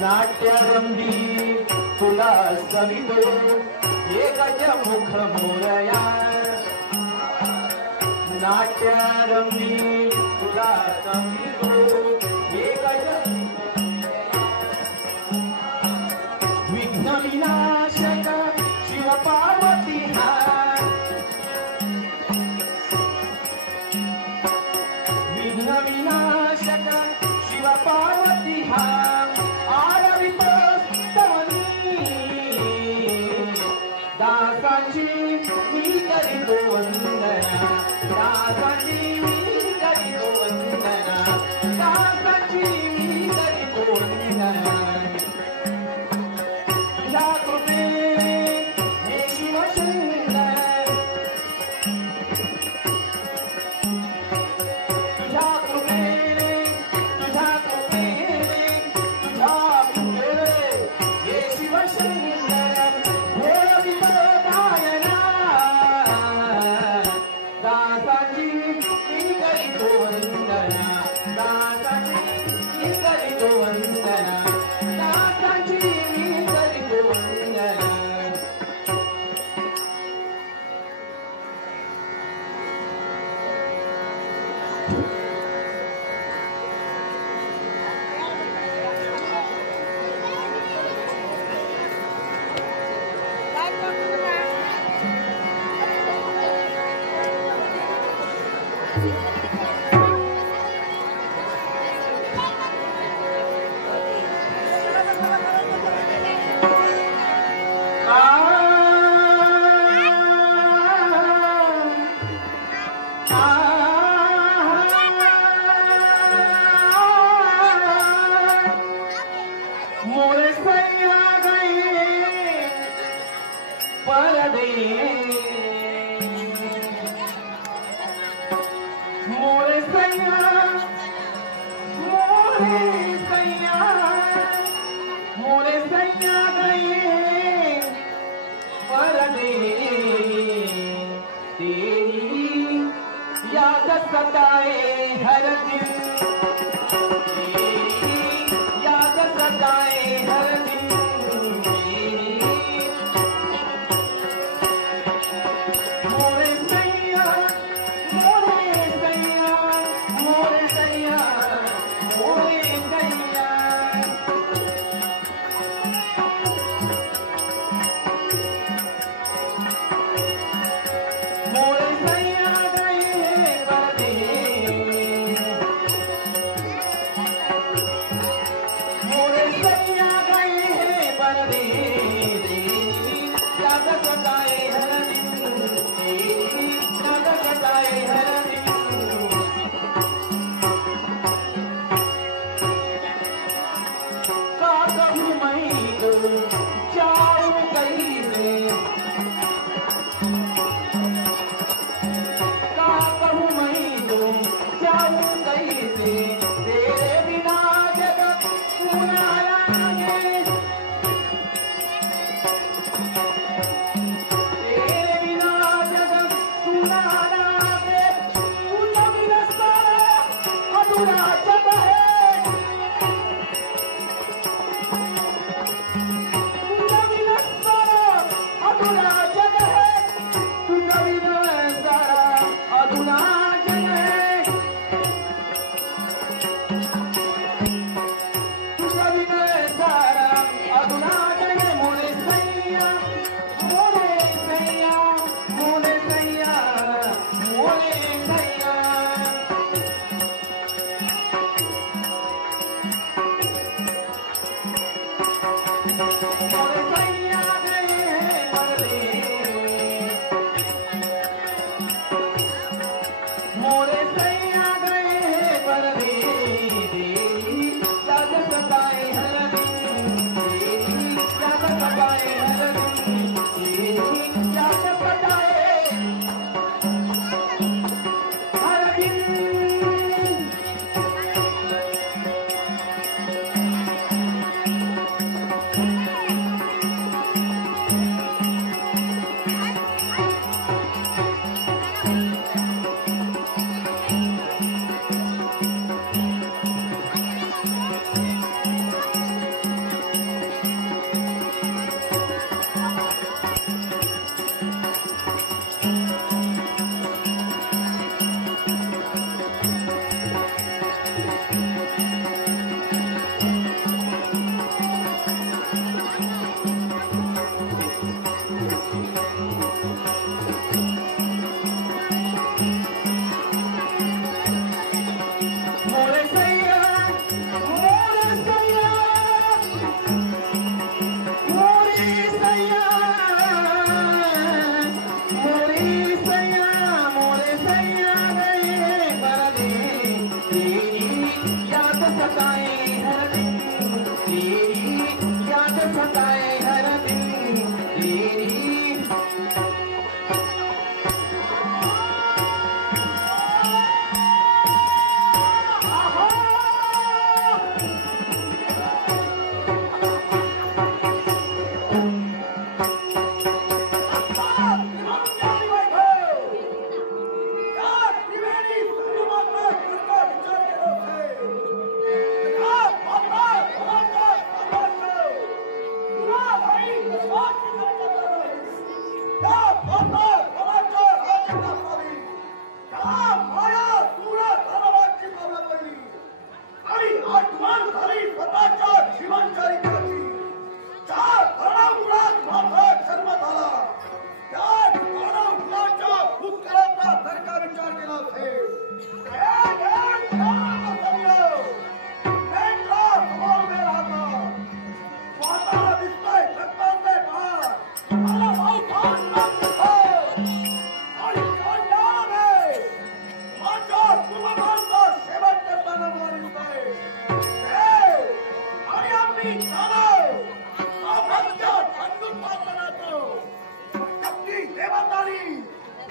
नाट्यरंगी तुला सवितो एकच मुख मोरया नाट्यरंगी तुला सवितो एकच विघ्न विनाशक शिव पार्वती विघ्न विनाशक शिव पार्वती दासाची मी करीतो वंदना दासाची मी करीतो वंदना दासाची मी करीतो वंदना तुझ्या कृपे हे शिवशंकर तुझ्या कृपे तुझ्या कृपे तुझ्या कृपे हे शिवशंकर याद सताए हर दिन याद सताए हर दिन मोरे सैया मोरे सैया मोरे सैया मोरे सैया मोरे सैया Bye.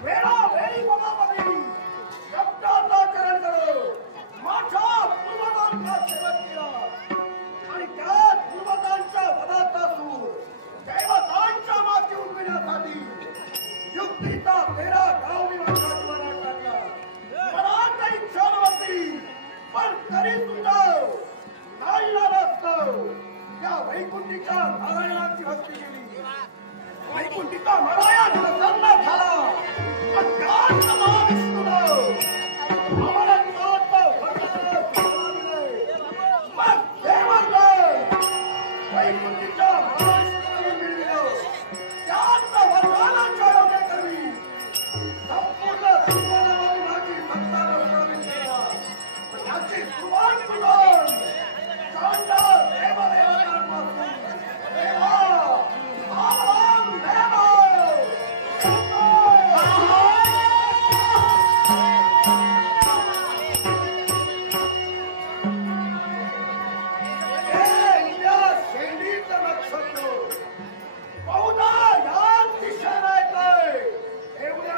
वेळोवेळी मनामध्ये शब्दाचा चरण करो माझ्या पूर्वजांचा सेवक केला आणि त्या पूर्वजांच्या वधाचा सूर दैवतांच्या माती उठविण्यासाठी युक्तीचा तेरा गावनी माझ्या जीवनात टाकला. मला काही इच्छा नव्हती पण तरी सुद्धा नाईलाज असतो त्या वैकुंठीच्या नारायणाची भक्ती केली. वैकुंठीचा नारायण प्रसन्न झाला. अज्ञात महाविष्णूनं आम्हाला नाथ भगवान दिले. मग देवाने वैकुंठीच्या महाविष्णूला मिळविलं. त्याच वरदानाच्या योगेकरवी संपूर्ण जीवनामध्ये माझी सत्ता प्रस्थापित केला. याची सुरुवात करून चांडा देवदेवतांपासून देवा आराम देवा शेंडीचं नक्षत्र बहुधा याच दिशेला येतंय. एवढं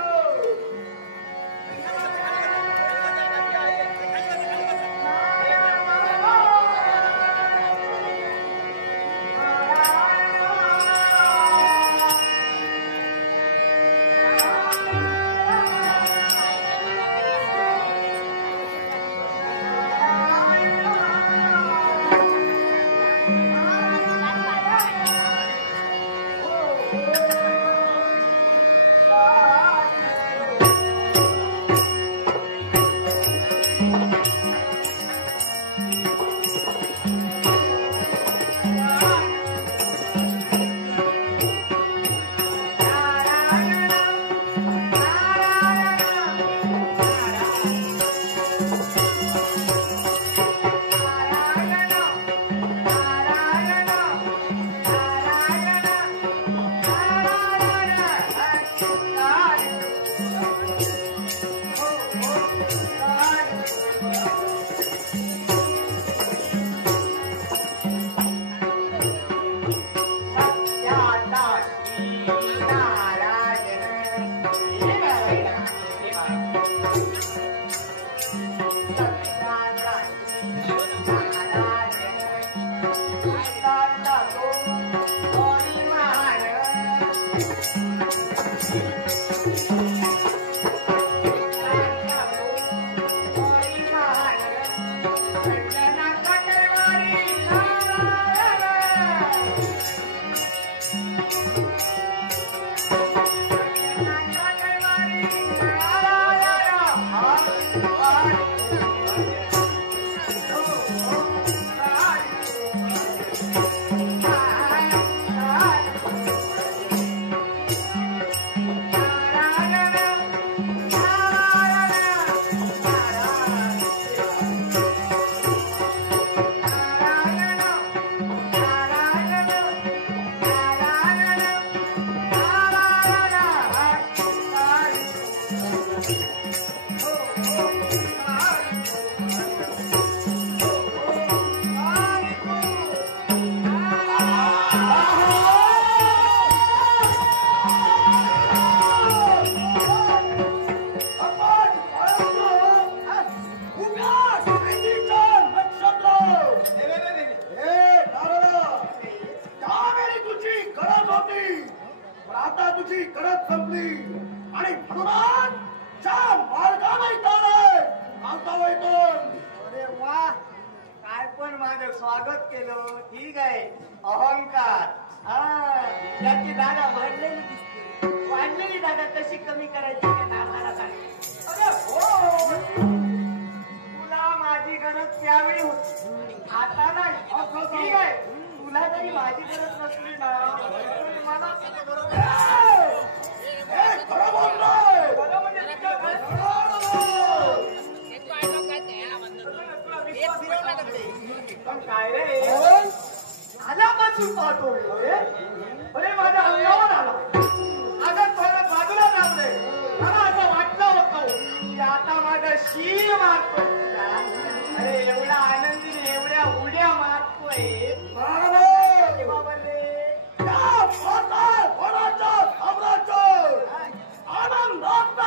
तुझी गरज संपली आणि म्हणून ज्या मार्गाने अरे वा काय पण माझं स्वागत केलं. ठीक आहे. अहंकार याची जागा वाढलेली दिसते. वाढलेली जागा कशी कमी करायची ते नारदाला सांग. अरे हो तुला माझी गरज त्यावेळी होती आता नाही. ठीक आहे तुला जरी माझी गरज नसली ना मला काय रे आल्यापासून पाठवले. अरे माझ्या अंगावर आला. आता थोडं बाजूला जाऊ दे. मला असं वाटलं होतं की आता माझं शील मारतो. अरे एवढा आनंदीने एवढ्या उड्या मारतोय आनंदात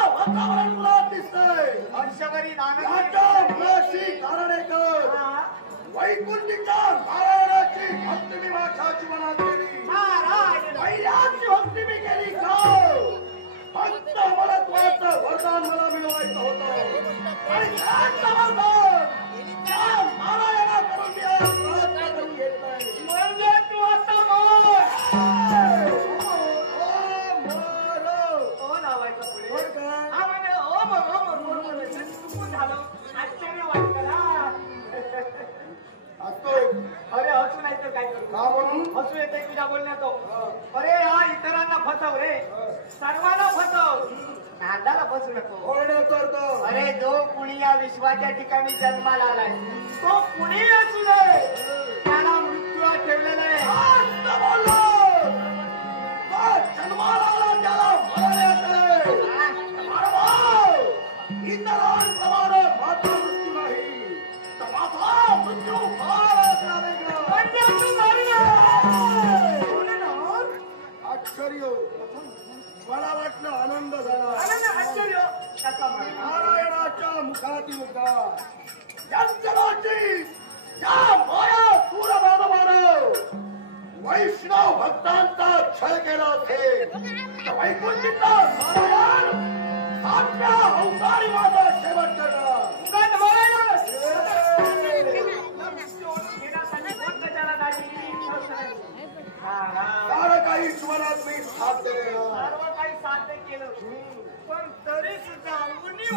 गोष्टी मी केली जाऊ फक्त महत्वाचं वरदान मला मिळवायचं होतं आणि त्याचं वरदान त्या नारायणाकडून मी आज प्राप्त करून घेतलंय. म्हणजे तू आता ओ लावायचा पुढे होय काय? हा म्हणजे ओ चुकून झालं आश्चर्य वाटतं ना. असतोय अरे हसू नाही तर काय करू का म्हणून हसू येते तुझ्या बोलण्यात. अरे हा इतरांना फसव रे सर्वांना फसव नांदाला फसू नको. ओरण्याचा अर्थ अरे जो कुणी या विश्वाच्या ठिकाणी जन्माला आलाय तो कुणी असू दे त्याला मृत्यूला ठेवलेला आहे. मस्त बोललो. तो जन्माला आला त्याला मरण येते. मानव, इतरांप्रमाणे माझा मृत्यू नाही तर माझा मृत्यू फारच वेगळा. म्हणजे तू मरणार. आश्चर्य मला वाटलं आनंद झाला. आश्चर्य कसा मरणार. नारायणाच्या मुखातील मुखात यंत्रणाची या माया सूरमानवानं वैष्णव भक्तांचा छळ केला असेल तर वैकुंठीचा नारायण सातव्या अवतारी माझा शेवट करणार. उगाच बोलायला. घेण्यासाठी कोण कशाला दाजी? सारं काही जीवनात मी साथ दिलेलं. सर्व काही साध्य केलं पण तरी सुद्धा उणीव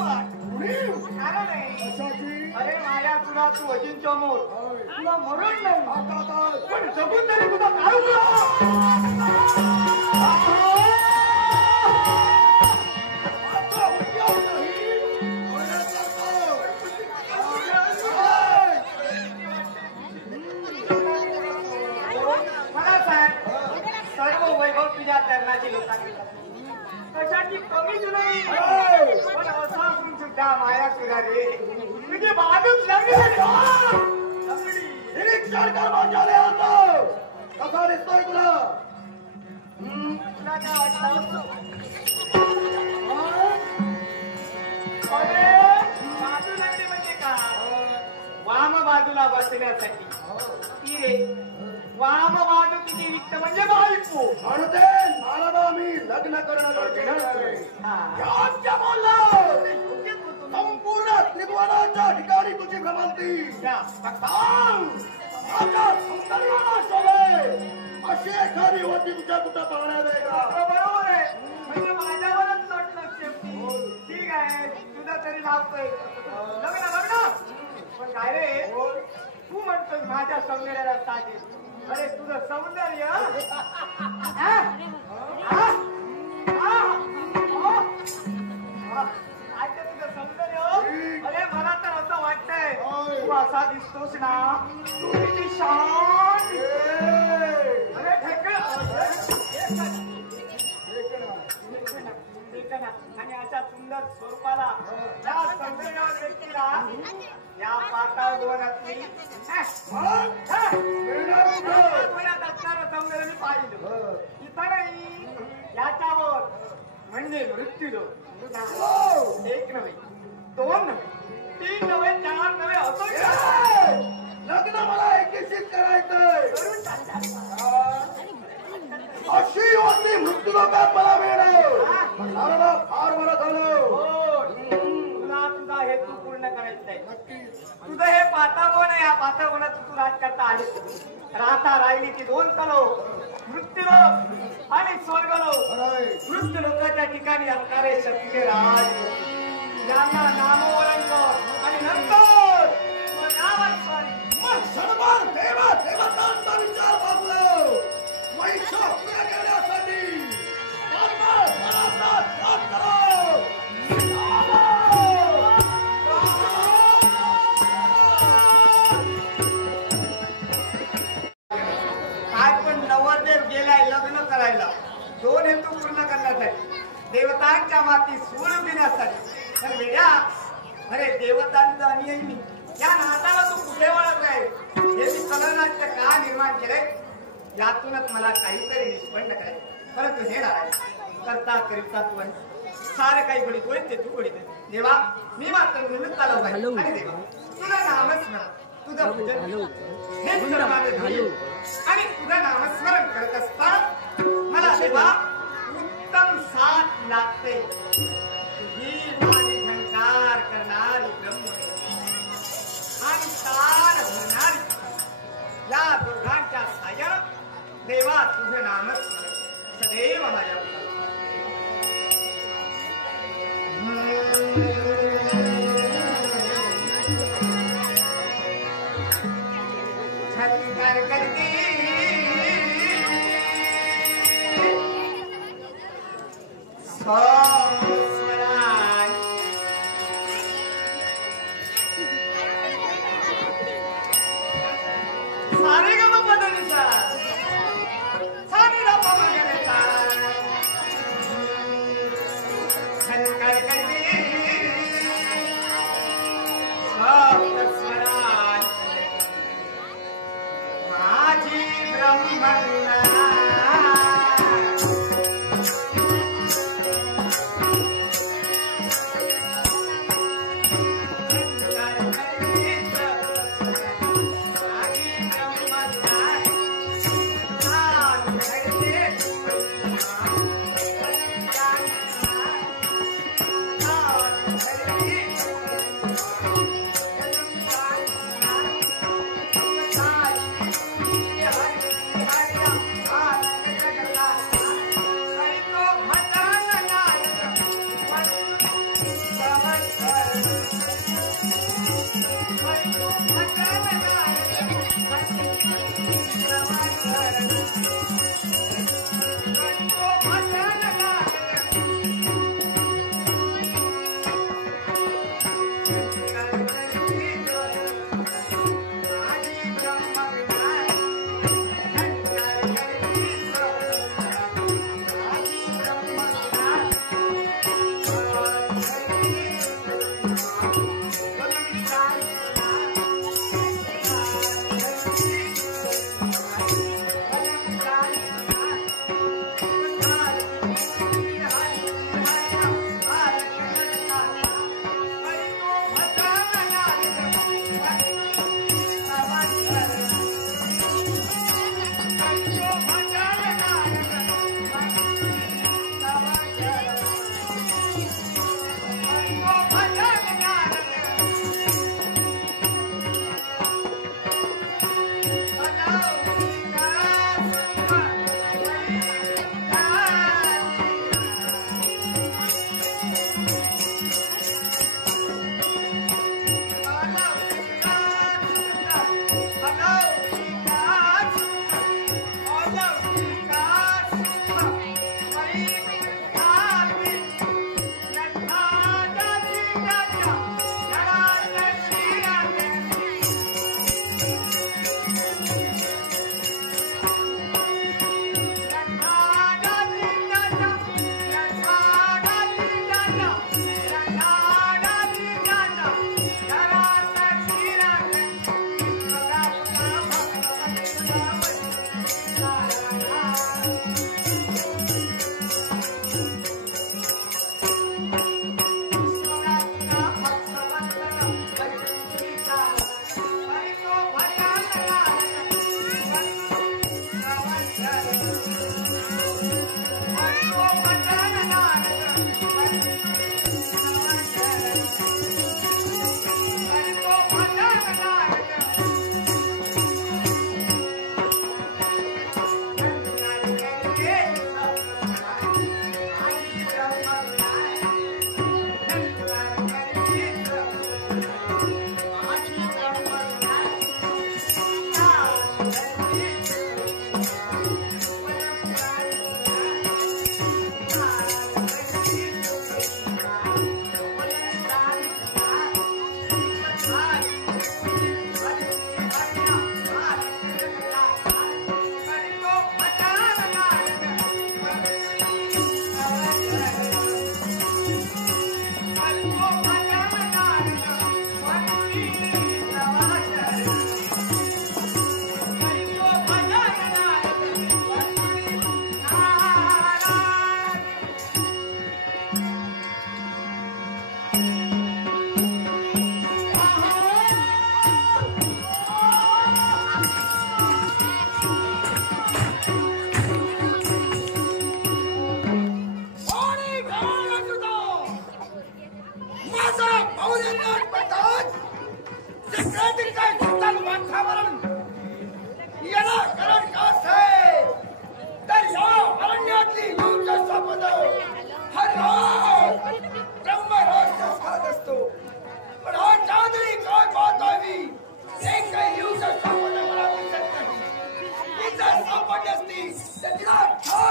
कुणी? झालं नाही. कशाची? अरे माझ्या तुला तू अजिंक्य मोर होय. तुला मरण नाही आता काय? पण जगून तरी तुला काढू आता उद्योग नाही. होण्याचा मला सांग सर्व वैभव तुझ्या तरणाची लोकांनी कशाची कमी नाही पण असं असून सुद्धा माया तुला रे तुझी बाजूच निरीक्षण कर्मचारी होतो. कसा दिसतोय तुला? तुला काय वाटतं? अरे बाजू लागली म्हणजे का वाम बाजूला बसण्यासाठी ती रे वाम बाजू तुझी विकत म्हणजे बायको म्हणते नारदा मी लग्न करणं गरजेचं आहे. योग्य बोलला. संपूर्ण त्रिभुवनाच्या ठिकाणी तुझी भ्रमंती सांग. माझ्या सौंदर्याला शोभे अशी एखादी होती तुझ्या कुठं पाहण्यात आहे का? बरोबर आहे म्हणजे माझ्यावरच लोटलं शेवटी. ठीक आहे तुझं तरी लावतोय लग्न लग्न पण काय रे तू म्हणतोय माझ्या सौंदर्याला साजे. अरे तुझं सौंदर्य काय ते तुझं सौंदर्य. अरे मला तर असं वाटतंय तू असा दिसतोस ना तू किती शांत. अरे ढेकळं. आणि अशा सुंदर स्वरूपाला या सौंदर्यवान व्यक्तीला या पाताळ भुवनातली असणारं सौंदर्य मी पाहिलं. इथं नाही याच्यावर म्हणजे मृत्यूलोक एक नव्हे दोन नव्हे तीन नव्हे चार नव्हे असं लग्न मला एकशीत करायचंय. करून टाकतात. अशी होती मृत्यूलोकात मला मिळणार. नारदा फार बरं झालं. हो, तुला तुझा हेतू पूर्ण करायचा आहे. तुझं हे पाताळगोण आहे. या पाताळगोणात तू राज करता आले राहता राहिली ती दोन तलो मृत्यूलोक आणि स्वर्गलोक. मृत्यूलोकाच्या ठिकाणी असणारे क्षत्रिय राज यांना नामोवलंक आणि नंतर नावात स्वारी मग क्षणभर देवा देवतांचा विचार बाजूला वैश्य पूर्ण करण्यासाठी काय पण नवरदेव गेलाय लग्न करायला दोन हेतू पूर्ण करण्यासाठी देवतांच्या माती सूळ देण्यासाठी. तर वेड्या अरे देवतांचं अनुयायी मी या नाताला तू कुठे वळत आहे हे मी कलनाट्य का निर्माण केलंय यातूनच मला काहीतरी निष्पन्न करायचं. परंतु हे नारायण करता करिता तू सारे काही घडीत होईल ते तू घडीत देवा मी मात्र निमित्ताला उभा आणि देवा तुझं नामस्मरण तुझं पूजन हे तुझं माझं ध्येय. आणि तुझं नामस्मरण करत असताना मला देवा लागते ही माझी झंकार करणारी ब्रह्म आणि तार धरणारी या दोघांच्या साह्यानं देवा तुझे नाम सदैव माझ्या झंकार करती सारे गम बदलता सारे रप वगैरेचा झंकार करते स्वराज माझी ब्रह्मला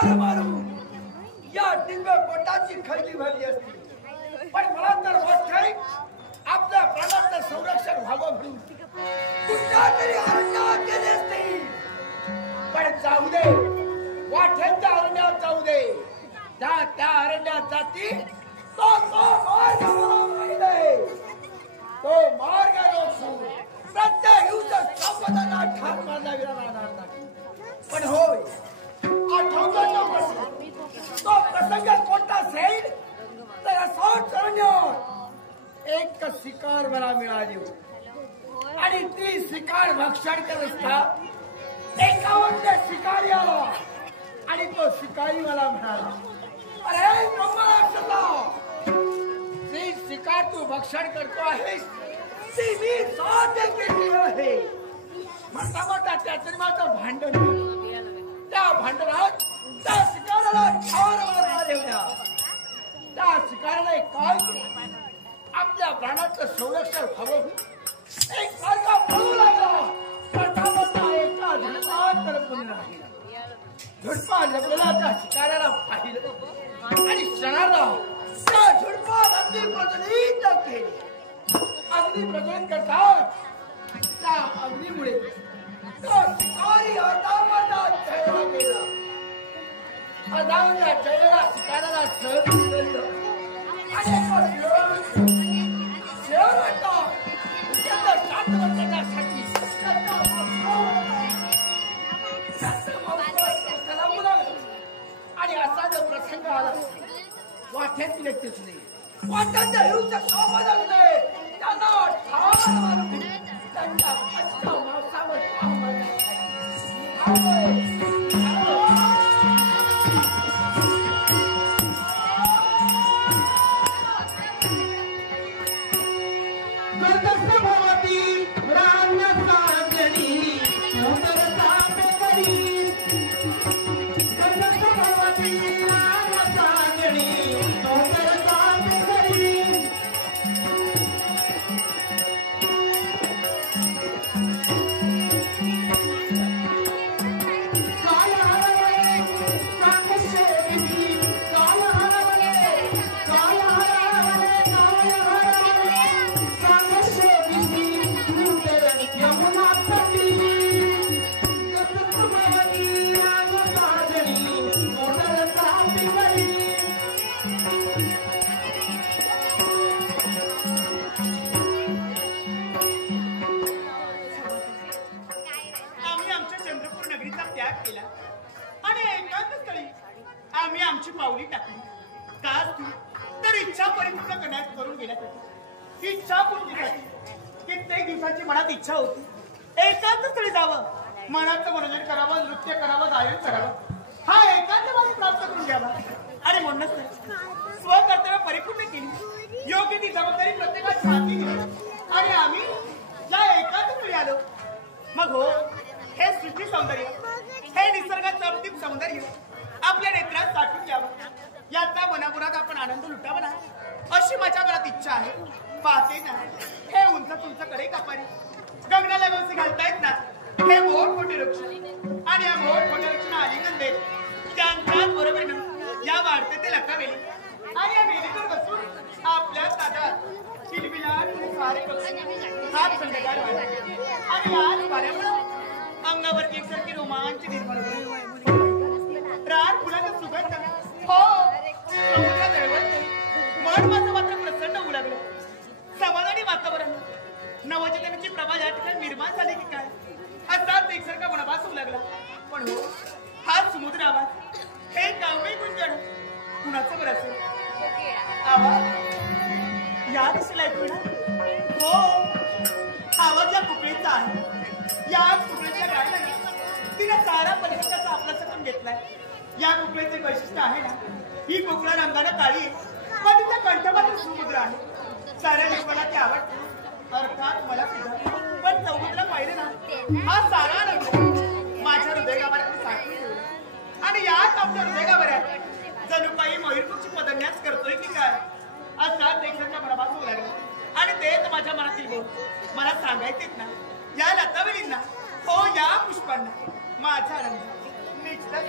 मार मारू या दिव्य पोटाची खैली भरली असती, पण मला तर वाटतंय आपल्या प्राणाचं संरक्षण व्हावं म्हणून कुठल्या तरी अरण्यात गेले असते. पण जाऊ दे, वाटेच्या अरण्यात जाऊ दे, त्या अरण्यात जाती तो मार्ग मला माहित आहे. तो मार्ग रोखून प्रत्येक दिवसात संपदाला ठार मारला गेला राहणार नाही. पण होय, आठवतो तो प्रसंग कोणता असेल तर असाच अरण्यात एक शिकार मला मिळाली होती आणि ती शिकार भक्षण करत असता एकावन्न शिकारी आला आणि तो शिकारी मला म्हणाला, अरे ब्रह्मराक्षसा, जी शिकार तू भक्षण करतो आहेस ती मी साध्य केली आहे. म्हणता म्हणता त्याचं माझं भांडण झालं. त्या भांडणात त्या शिकाराला ठार मारला देवल्या. त्या शिकाराने काय केलं, आपल्या प्राणाचं संरक्षण व्हावं एक सारखा पळू लागला. म्हणता म्हणता एका झुडपात लपून राहिला. झुडपा लपलेला त्या शिकाऱ्याला पाहिलं आणि क्षणाला त्या झुडपात अग्नी प्रज्वलित केली. अग्नी प्रज्वलित करतात त्या अग्नीमुळे तो शिकारी अदामाला जळला गेला. अदामाला जळलेला शिकाऱ्याला सहन केलं आणि शेवटचा शांत बसण्यासाठी आणि असा जर प्रसंग आला वाट्यात व्यक्तीच नाही, वाट्याच्या हिरूचं समाधान नाही, त्यांना ठार मारून त्यांच्या कच्च्या मांसावर ठार मारला. आम्ही आमची पावली टाकली. का तर इच्छा परिपूर्ण करण्यात करून गेल्यासाठी, इच्छा पूर्तीसाठी कित्येक दिवसाची मनात इच्छा होती एकांत स्थळी जावं, मनाचं मनोरंजन करावं, नृत्य करावं, गायन करावं, हा एकांतवादी प्राप्त करून घ्यावा. आणि म्हणूनच स्वकर्तव्य परिपूर्ण केली, योग्य ती जबाबदारी प्रत्येकाची हाती घेतली आणि आम्ही या एकांत स्थळी आलो. मग हो, हे सृष्टी सौंदर्य, हे निसर्गाचं अप्रतिम सौंदर्य आपल्या नेत्रात साठून घ्यावं, याचा मनापुरात आपण आनंद लुटावा ना, अशी माझ्या मनात इच्छा आहे. पाहते ना, हे उंच तुमचं कडे कापारी गगनाला गवसी घालतायत ना, हे मोठमोठे वृक्ष आणि या मोठमोठ्या वृक्षांना आलिंगन देत त्यांच्याच बरोबरीनं या वाढते ते लकावेली आणि या वेलीवर बसून आपल्या ताटात किलबिलाट सारे पक्षी हात संध्याकाळ आणि आज वाऱ्यामुळं अंगावरती एकसारखी रोमांच निर्माण होते. रान फुलाचा सुगंध हो समुद्रात दळवळतो. मन माझं मात्र प्रसन्न होऊ लागलं. समाधानी वातावरण, नवचेतनाची प्रभा या ठिकाणी निर्माण झाली की काय असाच एकसारखा मनाभास होऊ लागला. पण हो, हा समुद्र आवाज, हे गावही गुंजण कुणाचं बरं असेल? आवाज या दिशेला ऐकू ना. हो, आवाज या कुकळीचा आहे. या कुकळीच्या गायला तिने सारा परिसराचा आपलासा करून घेतलाय. या कुकळीचे वैशिष्ट्य आहे ना, ही कुकळा रंगाने काळी पण तिचा कंठ मात्र समुद्र आहे. साऱ्या लोकांना ते आवडते, अर्थात मला सुद्धा. पण समुद्र पाहिलं ना, हा सारा रंग माझ्या हृदयगाभाऱ्यात साठून ठेवला आणि याच आपल्या हृदयगाभाऱ्यात जणू काही मयूरपक्षी पदन्यास करतोय की काय असा देखील मनाभास होऊ लागला. आणि तेच माझ्या मनातील बोल मला सांगायचेच ना, या लतावेलींना, हो या पुष्पांना माझा आनंद निश्चितच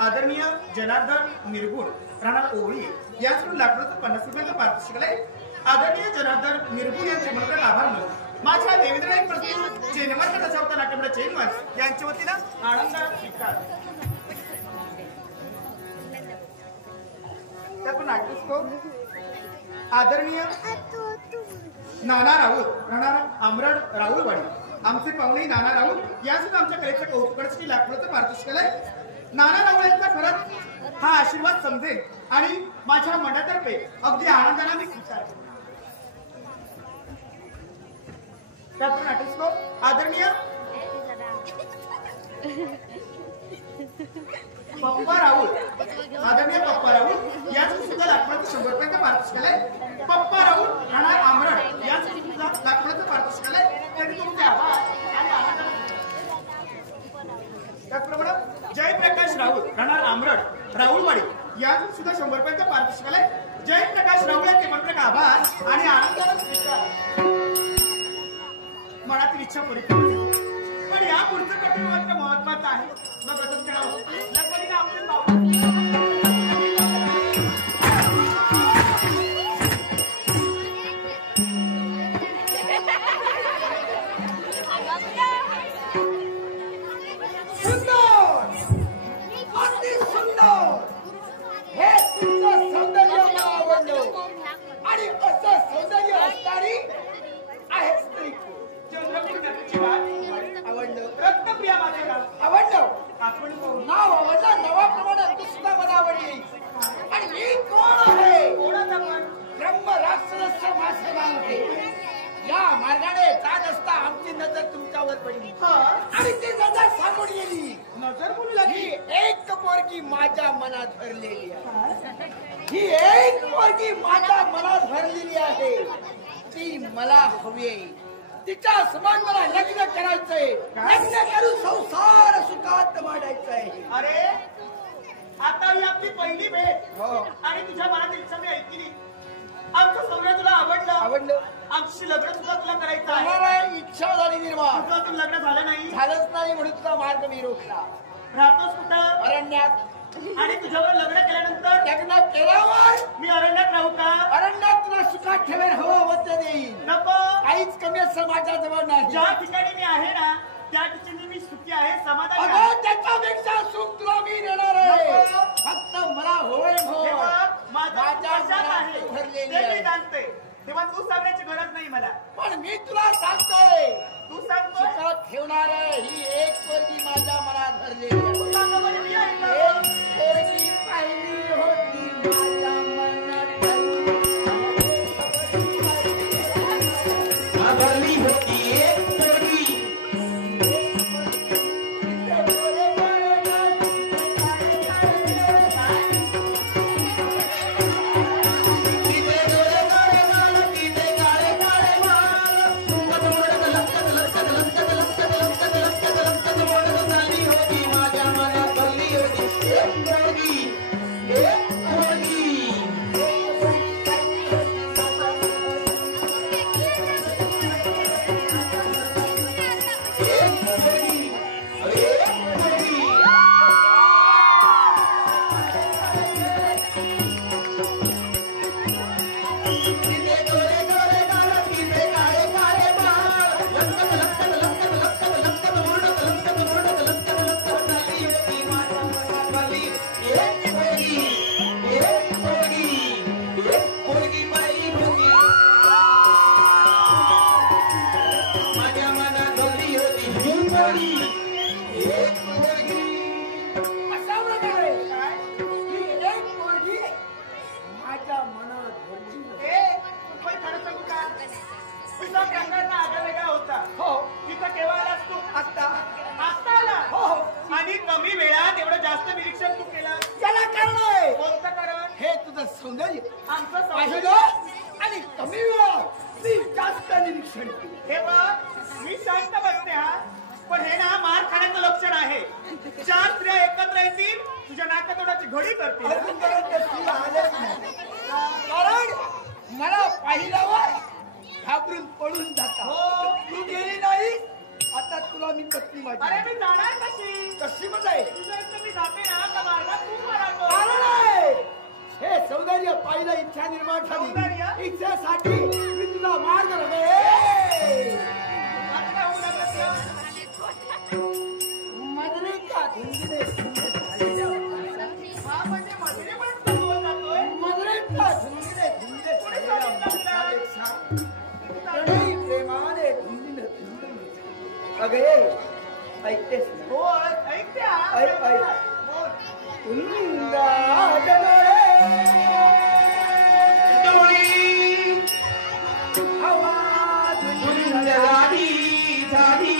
आदरणीय जनार्दन निर्गुण राहणार ओवळी याचकडून लाकडाचं 50 रुपयाचं पारितोषिक आहे. आदरणीय जनार्दन निर्गुण यांचे मनोरंजन आभार मानून माझ्या देवेंद्र प्रस्तुत चेनमार्ग दशावता नाट्यमंडळ चेनमार्ग यांच्या वतीनं आनंदात स्वीकार. त्यातून नाट्यस्कोप आदरणीय नाना राऊत राहणार आमरड राऊळवाडी आमचे पाहुणे नाना राऊत यासुद्धा आमच्या कलेचं कौतुक करण्यासाठी लाकडाचं पारितोषिक आहे. नाना राऊळ यांचा खरंच हा आशीर्वाद समजेल आणि माझ्या मंडळातर्फे अगदी आनंदाने मी स्वीकार. त्यातून नाट्यस्कोप आदरणीय पप्पा राऊळ आदरणीय पप्पा राऊळ याच सुद्धा लाकडाचं 100 रुपयाचं पारितोषिक आहे. पप्पा राऊळ राहणार आमरड याच सुद्धा लाकडाचं पारितोषिक आहे. त्यांनी तुमचे आभार आणि आनंद. त्याचप्रमाणे जयप्रकाश राऊळ राहणार आमरड राऊळवाडी याच सुद्धा 100 रुपयाचं पारितोषिक आहे. जयप्रकाश राऊळ यांचे मनपूर्वक आभार आणि आनंदाने स्वीकार. मनातील इच्छा परिपूर्ण पण या पुढचं कठीण मात्र महत्वाचं आहे. मग असंच करावं लग्नाला आपले समाजसेवा होते. या मार्गाने जात असता आमची नजर तुमच्यावर पडली आणि ती नजर सांगून गेली. नजर बोलू लागली. ही एक पोरगी माझ्या मनात भरलेली आहे. ही एक पोरगी माझ्या मनात भरलेली आहे. ती मला हवी आहे. तिच्या समान मला लग्न करायचंय. लग्न करून संसार सुखात मांडायचंय. अरे आता ही आपली पहिली भेट हो. आणि तुझ्या मनात इच्छा मी ऐकली. आमचं सौर्य तुला आवडलं. आमची लग्न तुला करायचं आहे. आम्हाला इच्छा झाली निर्माण. तुझं अजून लग्न झालं नाही. झालंच नाही म्हणून तुझा मार्ग मी रोखला. राहतोस कुठं? अरण्यात. आणि तुझ्यावर लग्न केल्यानंतर लग्न केल्यावर मी अरण्यात राहू का? अरण्यात तुला सुखात ठेवेल. हवं होतं देईल. नको. काहीच कमी समाजाजवळ नाही. ज्या ठिकाणी मी आहे ना त्या ठिकाणी मी सुखी आहे, समाधानी आहे. अगं त्याच्यापेक्षा सुख तुला मी देणार आहे. नको. फक्त मला होय हो. हे बघ, माझं माझ्या कशात आहे मनात भरलेली ते मी आहे. जाणते. तेव्हा तू सांगण्याची गरज नाही मला. पण मी तुला सांगतोय तू सांगतो. सुखात ठेवणार ही एक पोरगी माझ्या मनात भरलेली आहे. तू सांग बरं, मी ऐकलं. एक पोरगी पाहिली होती माझ्या मनात भरली होती एक पोरगी. तिचे डोळे काळे लाल, तिचे काळे काळे वाल. तुंबत मोडत लपकत लपकत लपकत लपकत लपकत लपकत लपकत मोडत झाली होती माझ्या मनात भरली होती एक पोरगी. एक पोरगी. अशा प्रकारे ही एक पोरगी माझ्या मनात भरली होती. तू पण खरं सांगू का? तुझा प्रकार आगा वेगळा होता. हो. तिथं केव्हा आलास तू? आता आता आला. हो. आणि कमी वेळात एवढं जास्त निरीक्षण तू केलं. त्याला कारण आहे. कोणतं कारण? हे तुझं सौंदर्य आमचं सौंदर्य. पाहिलं आणि कमी वेळात मी जास्त निरीक्षण केलं. हे बघ, मी शांत बसते हा, पण हे ना मार खाण्याचं लक्षण आहे. 4 स्त्रिया एकत्र येतील, तुझ्या नाकातोडाची घडी करतील. अजूनपर्यंत तुला आलेच नाही. कारण मला पाहिल्यावर घाबरून पळून जाता. हो. तू गेली नाही. आता तुला मी पत्नी माझी. अरे मी जाणार कशी? कशी म्हणजे तुझ्या इथं मी जाते ना, तर मार्गात तू मला कारण आहे. हे सौंदर्य पाहिलं इच्छा निर्माण सौंदर्य? झाली. इच्छेसाठी मी तुला मार्ग रवे. मदरेच्या धुंदीने झालेल्या हा म्हणजे मध्ये पण तू बोलत जातोय. मदरेच्या धुंदीने झालेल्या माणसापेक्षा तरी प्रेमाने धुंदीने अगे ऐकतेस ना? हो, ऐकते हा. ऐक, ऐक. बोल. तुंगाच्या डोळी हवा धुंद झाली झाली.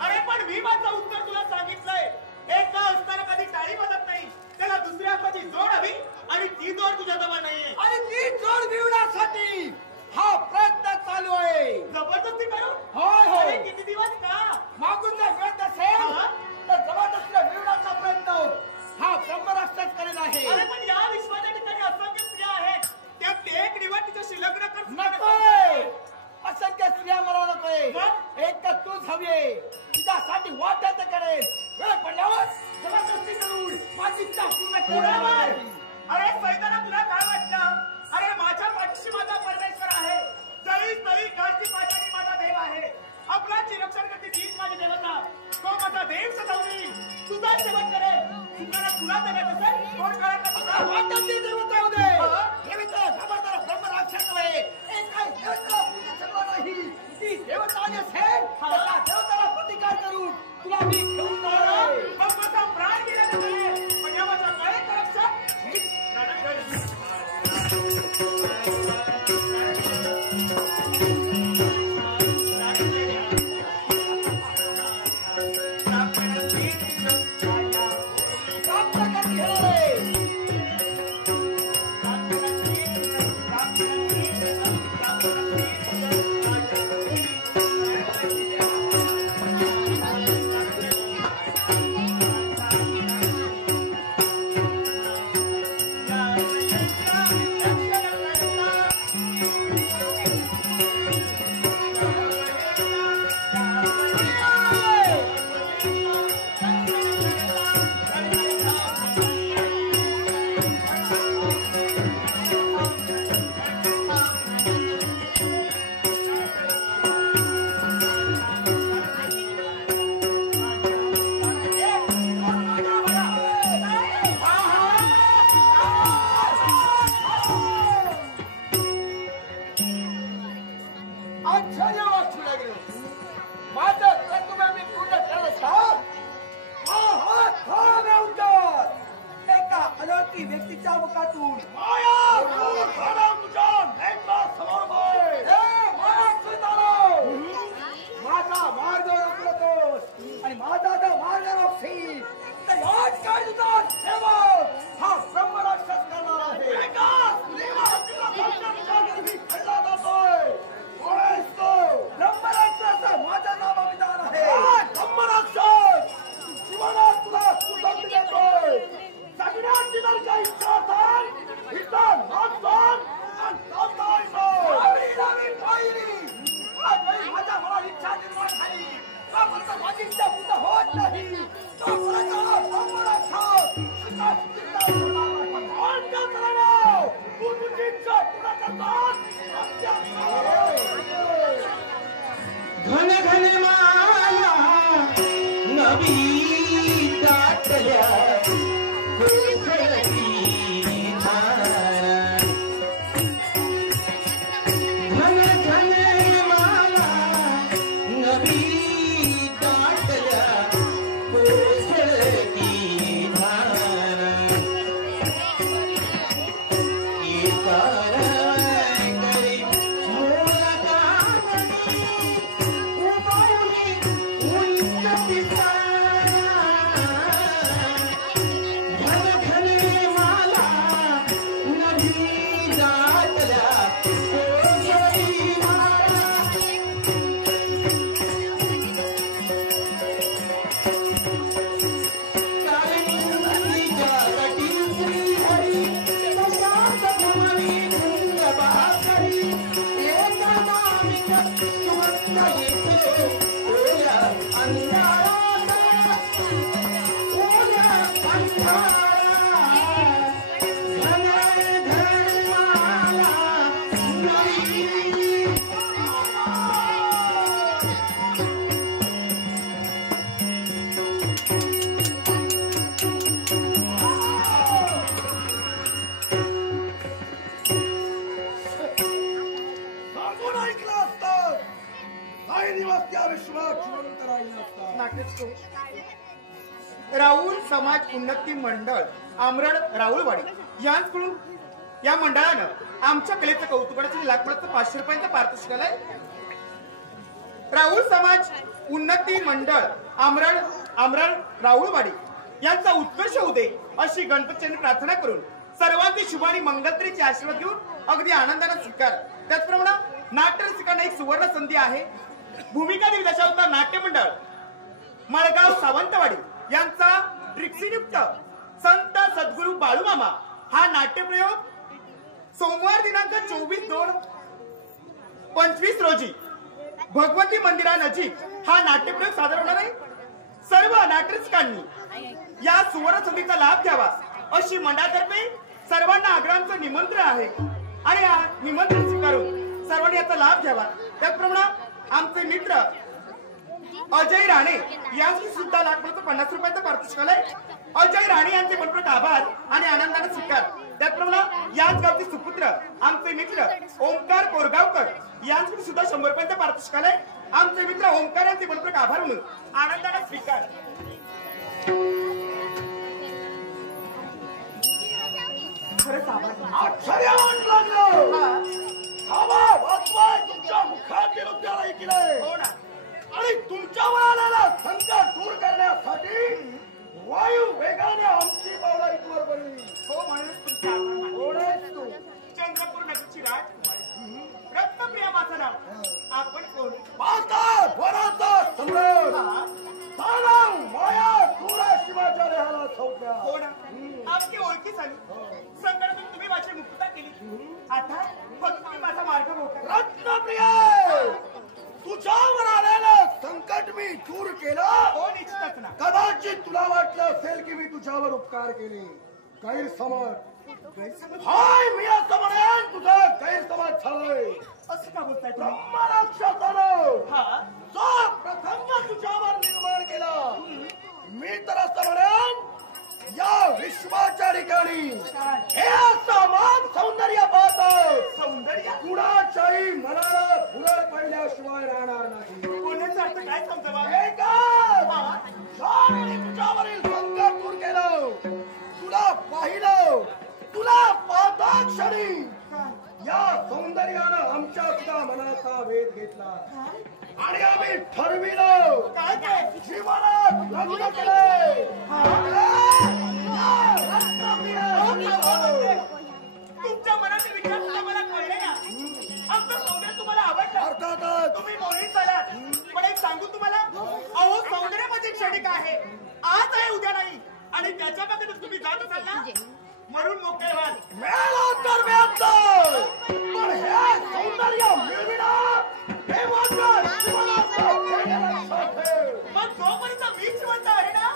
अरे पण मी माझं उत्तर तुला सांगितलंय. एक गाव असताना कधी टाळी वाजत नाही, त्याला दुसऱ्या हाताची जोड हवी आणि ती जोड तुझ्या जवळ नाहीये. आणि ती जोड मिळवण्यासाठी हा प्रयत्न चालू आहे. जबरदस्ती करू? होय होय. अरे किती दिवस का? मागून जर मिळत असेल तर जबरदस्तीला मिळवण्याचा प्रयत्न हा ब्रह्मराक्षस करीत आहे. अरे पण या विश्वाच्या ठिकाणी असंख्य स्त्रिया आहेत, त्यात एक निवड तिच्याशी लग्न कर. नकोय, असंख्य स्त्रिया मला नकोय. एक तर तूच हवी, तिच्यासाठी वाटत करेल. वेळ पडल्यावर जबरदस्ती करून माझी इच्छा पूर्ण पुरावर. करेल. अरे सैताना तुला काय वाटलं? अरे माझ्या पाठीशी माझा परमेश्वर आहे. जळी तळी गळती पाठाने माझा देव आहे. आपलाची रक्षण करते तीच माझी देवता. तो माझा देव सदावरी तुझा सेवक करेल. तुला तुला जगत असेल कोण करत तुझा वाटत ती देवता होते. हे मित्र खबरदार ब्रह्मराक्षस आहे. एक काय देवताला पूजू शकला नाही. ती देवता असेल त्या देवताला प्रतिकार करून तुला मी घेऊन जाणार आहे. मग माझा प्राण गेलेला नाही, पण या माझ्या कळे रक्षण व्यक्तीच्या मुखातून माझा मार्ग रोखतोस आणि माझा जर मार्ग रोखशील तर आज काय तुझा सेवक हा ब्रह्मराक्षस करणार आहे. ब्रह्मराक्षस माझं नाव विधान आहे. ब्रह्मराक्षस जीवनात तुला सुगंध देतोय. सगळ्यांची जर काही इच्छा असेल इथं नाचून आणि माझ्या मनात इच्छा निर्माण झाली तोपर्यंत माझी इच्छा पूर्ण होत नाही. तोपर्यंत तू तुझी इच्छा पूर्ण करतात. घन घन माया नवी दाटल्या कोसळती धारा. घन घन माया नवी दाटल्या कोसळती धारा. एकारा करी मूळ कामनी उमवली उंच पिसारा. नाट्यस्को राहुल समाज उन्नती मंडळ आमरड राहुलवाडी यांकडून या मंडळानं आमच्या कलेचं कौतुक करण्यासाठी लाखपणाचं 500 रुपयांचं पारितोषिक आलंय. राहुल समाज उन्नती मंडळ आमरड राहुलवाडी यांचा उत्कर्ष होऊ दे अशी गणपतींनी प्रार्थना करून सर्वांचे शुभ आणि मंगलतरीचे आशीर्वाद घेऊन अगदी आनंदाने स्वीकार. त्याचप्रमाणे नाट्यरसिकांना एक सुवर्ण संधी आहे. भूमिका देवी दशावतार नाट्य मंडळ मळगाव सावंतवाडी यांचा ट्रिक्सीयुक्त संत सद्गुरू बाळूमामा हा नाट्यप्रयोग सोमवार दिनांक 24/2/25 रोजी भगवती मंदिरानजीक हा नाट्यप्रयोग सादर होणार आहे. सर्व नाट्यरसिकांनी या सुवर्ण संधीचा लाभ घ्यावा अशी मंडळातर्फे सर्वांना आग्रहाचं निमंत्रण आहे आणि या निमंत्रण स्वीकारून सर्वांनी याचा लाभ घ्यावा. त्याचप्रमाणे आमचे मित्र अजय राणे यांची सुद्धा लाखपणाचं 50 रुपयांचं पारितोषिक आलंय. अजय राणे यांचे मनपूर्वक आभार आणि आनंदाने स्वीकार. त्याचप्रमाणे याच गावचे सुपुत्र आमचे मित्र ओमकार कोरगावकर यांची सुद्धा 100 रुपयांचं पारितोषिक आलंय. आमचे मित्र ओमकार यांचे मनपूर्वक आभार म्हणून आनंदाने स्वीकार. खरंच आभार. आश्चर्य लागलं. थांबा, वाचवाय तुमच्या मुखात विरुद्धाला ऐकलंय. हो ना. आणि तुमच्यावर आलेला संकट दूर करण्यासाठी वायू वेगाने आमची पावला इथवर बनली. हो म्हणून तुमच्या आभार. कोण आहेस तू? चंद्रपूर नगरची राजकुमारी रत्नप्रिया माझं नाव. आपण कोण? भारतात वनाचा सम्राट हा? सानाव माया तुरा शिवाच्या रेहाला सौख्या. हो ना. आपली ओळखी झाली. संकटातून तुम्ही माझी मुक्तता केली. आता फक्त तुम्ही माझा मार्ग मोठा. रत्नप्रिया, तुझ्यावर आलेलं संकट मी दूर केलं. हो निश्चितच ना. कदाचित तुला वाटलं असेल की मी तुझ्यावर उपकार केले. गैरसमज. गैरसमज? हाय, मी असं म्हणेन तुझा गैरसमज झालाय. असं का बोलताय तुम्ही? ब्रह्मराक्षसानं हा? जो प्रथम तुझ्यावर निर्माण केला, मी तर असं म्हणेन या विश्वाच्या ठिकाणी हे समान सौंदर्य पाहत सौंदर्य कुणाच्याही मनाला फुरळ पडल्याशिवाय राहणार नाही. कोणाचा अर्थ काय समजा? तुझ्यावरील संकट दूर केलं, तुला पाहिलं, तुला पाहता क्षणी या सौंदर्यानं आमच्या सुद्धा मनाचा वेध घेतला आणि आम्ही ठरविलं काय काय? जीवनात लग्न केले. तुमच्या मनाचे विचार सुद्धा मला कळले ना. आमचं सौंदर्य तुम्हाला आवडलं. अर्थातच तुम्ही मोहित झालात. पण एक सांगू तुम्हाला, अहो सौंदर्य म्हणजे क्षणिक आहे. आज आहे उद्या नाही. आणि त्याच्या मागे तुम्ही जात असाल ना म्हणून मोकळे व्हाल. मिळालं तर मिळतं, पण हे सौंदर्य मिळविणं हे मात्र जीवनाचं ध्येय लक्षात ठेव. मग जोपर्यंत मी जिवंत आहे ना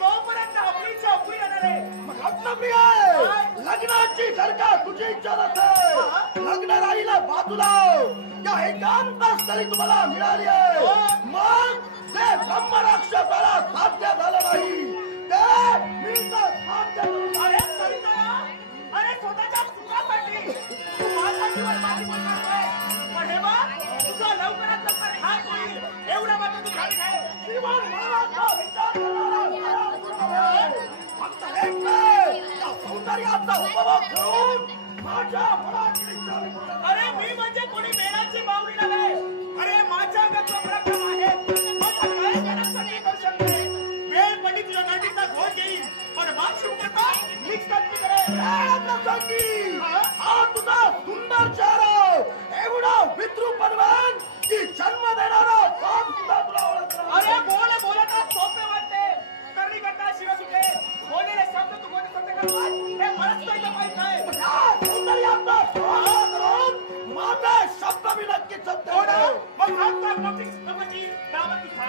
तोपर्यंत आपली इच्छा अपुरी राहणार आहे. मग रत्नप्रिय, लग्नाची जर का तुझी इच्छा नसेल, लग्न राहिलं बाजूला, या एकांत स्थळी तुम्हाला मिळाली आहे, मग ते ब्रह्मराक्षसाला साध्य झालं नाही. ते मी तर साध्य करून अरे सविता, अरे स्वतःच्या सुखासाठी तू माझा जीवन माझी बनवतोय. पण हे बघ, तुझा लवकरात लवकर हात होईल एवढा मात्र तू ध्यान ठेव. जीवन मरणाचा विचार करणारा फक्त एक नाही, या सौंदर्याचा उपभोग करून माझ्या मनाची इच्छा मी पूर्ण करणार. अरे मी म्हणजे कोणी मेणाची बावरी नव्हे. अरे माझ्या अंगात जो पराक्रम आहे माझा काय करण्यासाठी करू शकते. वेळ पडली तुझ्या नाटीचा घोळ घेईल, पण माग शिव करता मिक्स करते करेल. हा तुझा सुंदर चेहरा एवढा विद्रूप बनवेन की जन्म देणारा बाप सुद्धा तुला ओळखणार. अरे बोलता सोपे वाटते, करणी करता शिव सुटे. बोलेले शब्द तू कोणी सत्य करतो हे मलाच तो इथं माहित नाही. या सौंदर्याचा सोहळा करून माझे शब्द मी नक्कीच सत्य हो ना? करेन. मग आता कपटी कपटी दावती खा.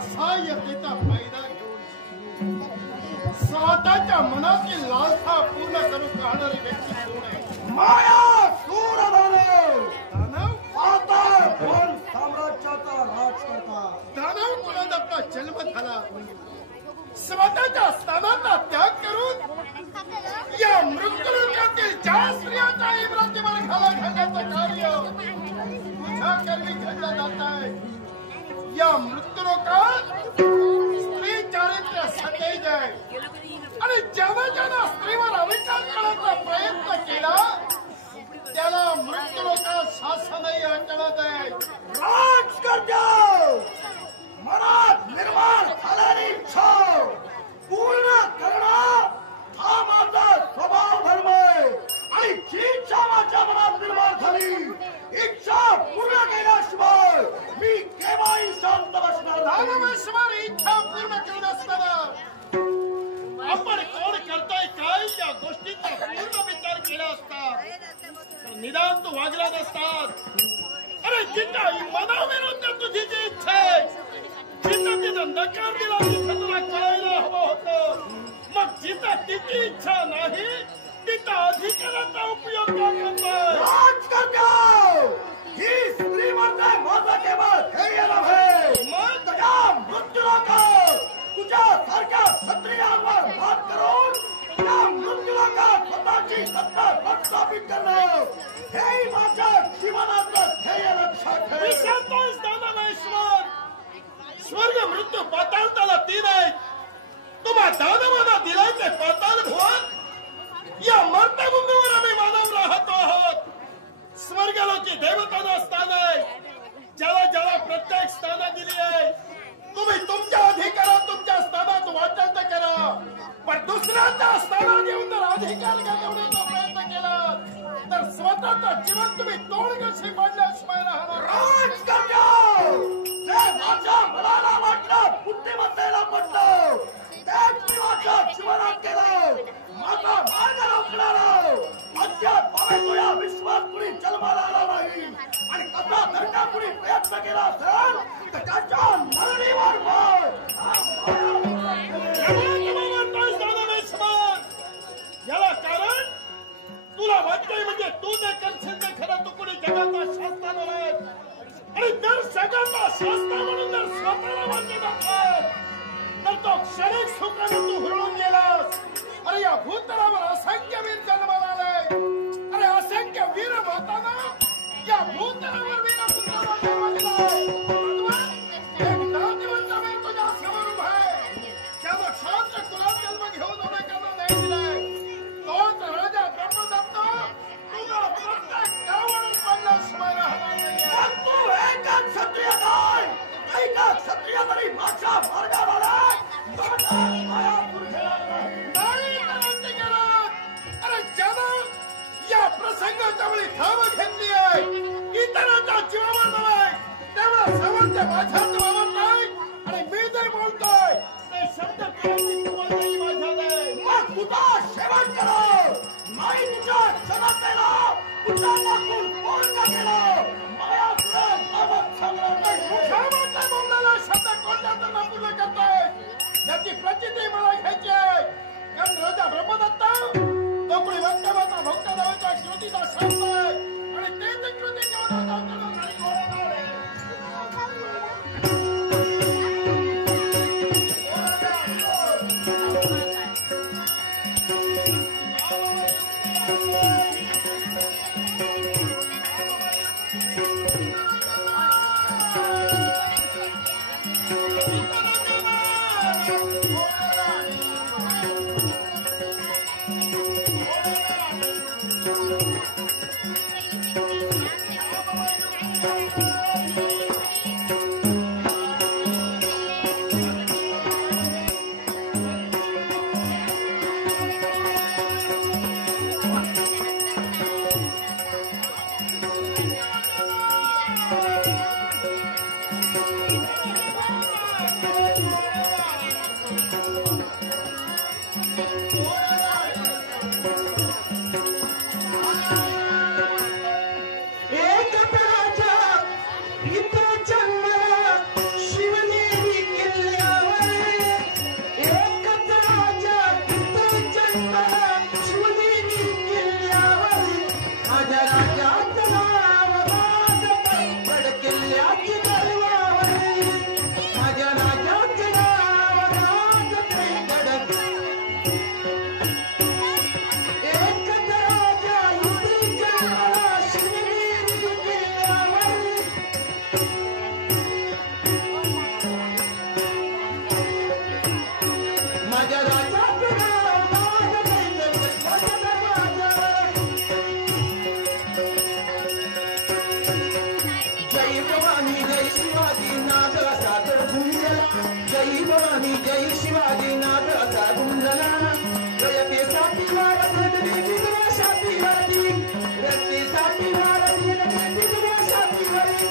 असहाय्यतेचा फायदा घेऊन स्वतःच्या मनातील लालसा पूर्ण करू पाहणारी व्यक्ती कोण आहे? माया सूर दानव. दानव आता कोण साम्राज्याचा राज करता? दानव कुळात आपला जन्म झाला. स्वतःच्या स्थानाचा त्याग करून या मृत्यूलोकातील ज्या स्त्रियांचा इब्राहिमाला घाला घालण्याचं कार्य तुझ्या कर्मी घडलं जात आहे. या मृत्यूलोकात स्त्री चारित्र्य सतेज आहे आणि ज्यानं स्त्रीवर अधिकार करण्याचा प्रयत्न केला त्याला मृत्यूलोकात शासनही हटवत आहे. राजकर्त्या मनात निर्माण झालेली इच्छा पूर्ण करणं हा माझा स्वभाव धर्म आहे. आणि जी इच्छा माझ्या मनात निर्माण झाली इच्छा पूर्ण केल्याशिवाय मी केव्हाही शांत बसणार नाही. दानवेश्वर इच्छा पूर्ण करत असताना आपण कोण करताय काय या गोष्टीचा पूर्ण विचार केला असता तर निदान तू वागला नसतात. अरे जिता मनाविरुद्ध तुझी जी इच्छा आहे जिथं तिथं नकार दिला तिथं तुला कळायला हवं होतं. मग जिथं तिची इच्छा नाही तिथं अधिकाराचा उपयोग का करतोय? राजकर्त्या ही स्त्री म्हणते माझा केवळ ध्येय नव्हे. मग तुझ्या मृत्यूलोकात तुझ्या सारख्या क्षत्रियांवर मात करून त्या मृत्यूलोकात स्वतःची सत्ता प्रस्थापित करणं हे माझ्या जीवनाचं ध्येय लक्षात ठेव. विसरतोयस दानवेश्वर. स्वर्ग मृत्यू पाताळ त्याला तीन आहेत. तुम्हा दानवाला दिलाय ते पाताळ भुवन. या मर्त्यभूमीवर आम्ही मानव राहतो आहोत. स्वर्गलोकी देवतांना स्थान आहे. ज्याला ज्याला प्रत्येक स्थान दिली आहे. तुम्ही तुमच्या अधिकारात तुमच्या स्थानात वाटत करा पण दुसऱ्याच्या स्थानात येऊन जर अधिकार गाजवण्याचा प्रयत्न केला तर स्वतःचं जीवन तुम्ही तोड कशी पाडल्याशिवाय राहणार. राजकर्त्या जे माझ्या मनाला वाटलं बुद्धिमत्तेला पडलं तेच मी माझ्या जीवनात केलं. माझा मार्ग रोखणारा अद्याप तुझ्या विश्वास कुणी जन्माला आला नाही आणि कसा धरण्या कुणी प्रयत्न केला असेल तर त्याच्या मरणीवर याला कारण तुला वाटतंय म्हणजे तू जे करशील ते खरं तू कुणी जगाचा शास्त्र म्हणत आणि जर जगाचा शास्त्र म्हणून जर स्वतःला वाटत असेल तर तो क्षणिक सुखाने तू हुरळून गेलास. अरे या भूतलावर असंख्य वीर जन्माला आले. अरे असंख्य वीर माताना या भूतलावर वीर पुत्राला जन्म दिलाय. एक दानवीचा वीर तुझ्या समोर उभा आहे. ज्याला शांत कुलात जन्म घेऊन अनेकांना नाही दिलाय. तोच राजा ब्रह्मदत्त तुला प्रत्येक गावावर पडल्याशिवाय राहणार नाही. तू एका क्षत्रिय काय एका क्षत्रिय तरी माझ्या मार्गावर माया पुरुषाला नाही. अरे ज्याला या प्रसंगाच्या वेळी धाव घेतली आहे इतरांच्या जीवावर नव्हे तेवढा सर्वांच्या माझ्या जीवावर नाही. आणि मी जे बोलतोय ते शब्द माझ्या नाही. मग तुझा सेवन करो नाही तुझ्या जनतेला तुझ्या मागून कोण का गेलं माया पुढे बाबत सांगणार नाही. बोललेला शब्द कोणत्याचं नापूर्ण करताय याची प्रचिती मला घ्यायची आहे. कारण राजा ब्रह्मदत्त तो कोणी वक्तव्याचा भक्त नावाच्या कृतीचा शब्द आहे आणि तेच कृती जीवनात नाही घडवणार आहे. एक राजा इथं जन्मला शिवनेरी किल्ला भवानी जय शिवाजी नाद असा तर गुंजला जय भवानी जय शिवाजी नाद असा गुंजला रयतेसाठी वारती विश्वासाठी वारती रयतेसाठी वारती विश्वासाठी वारती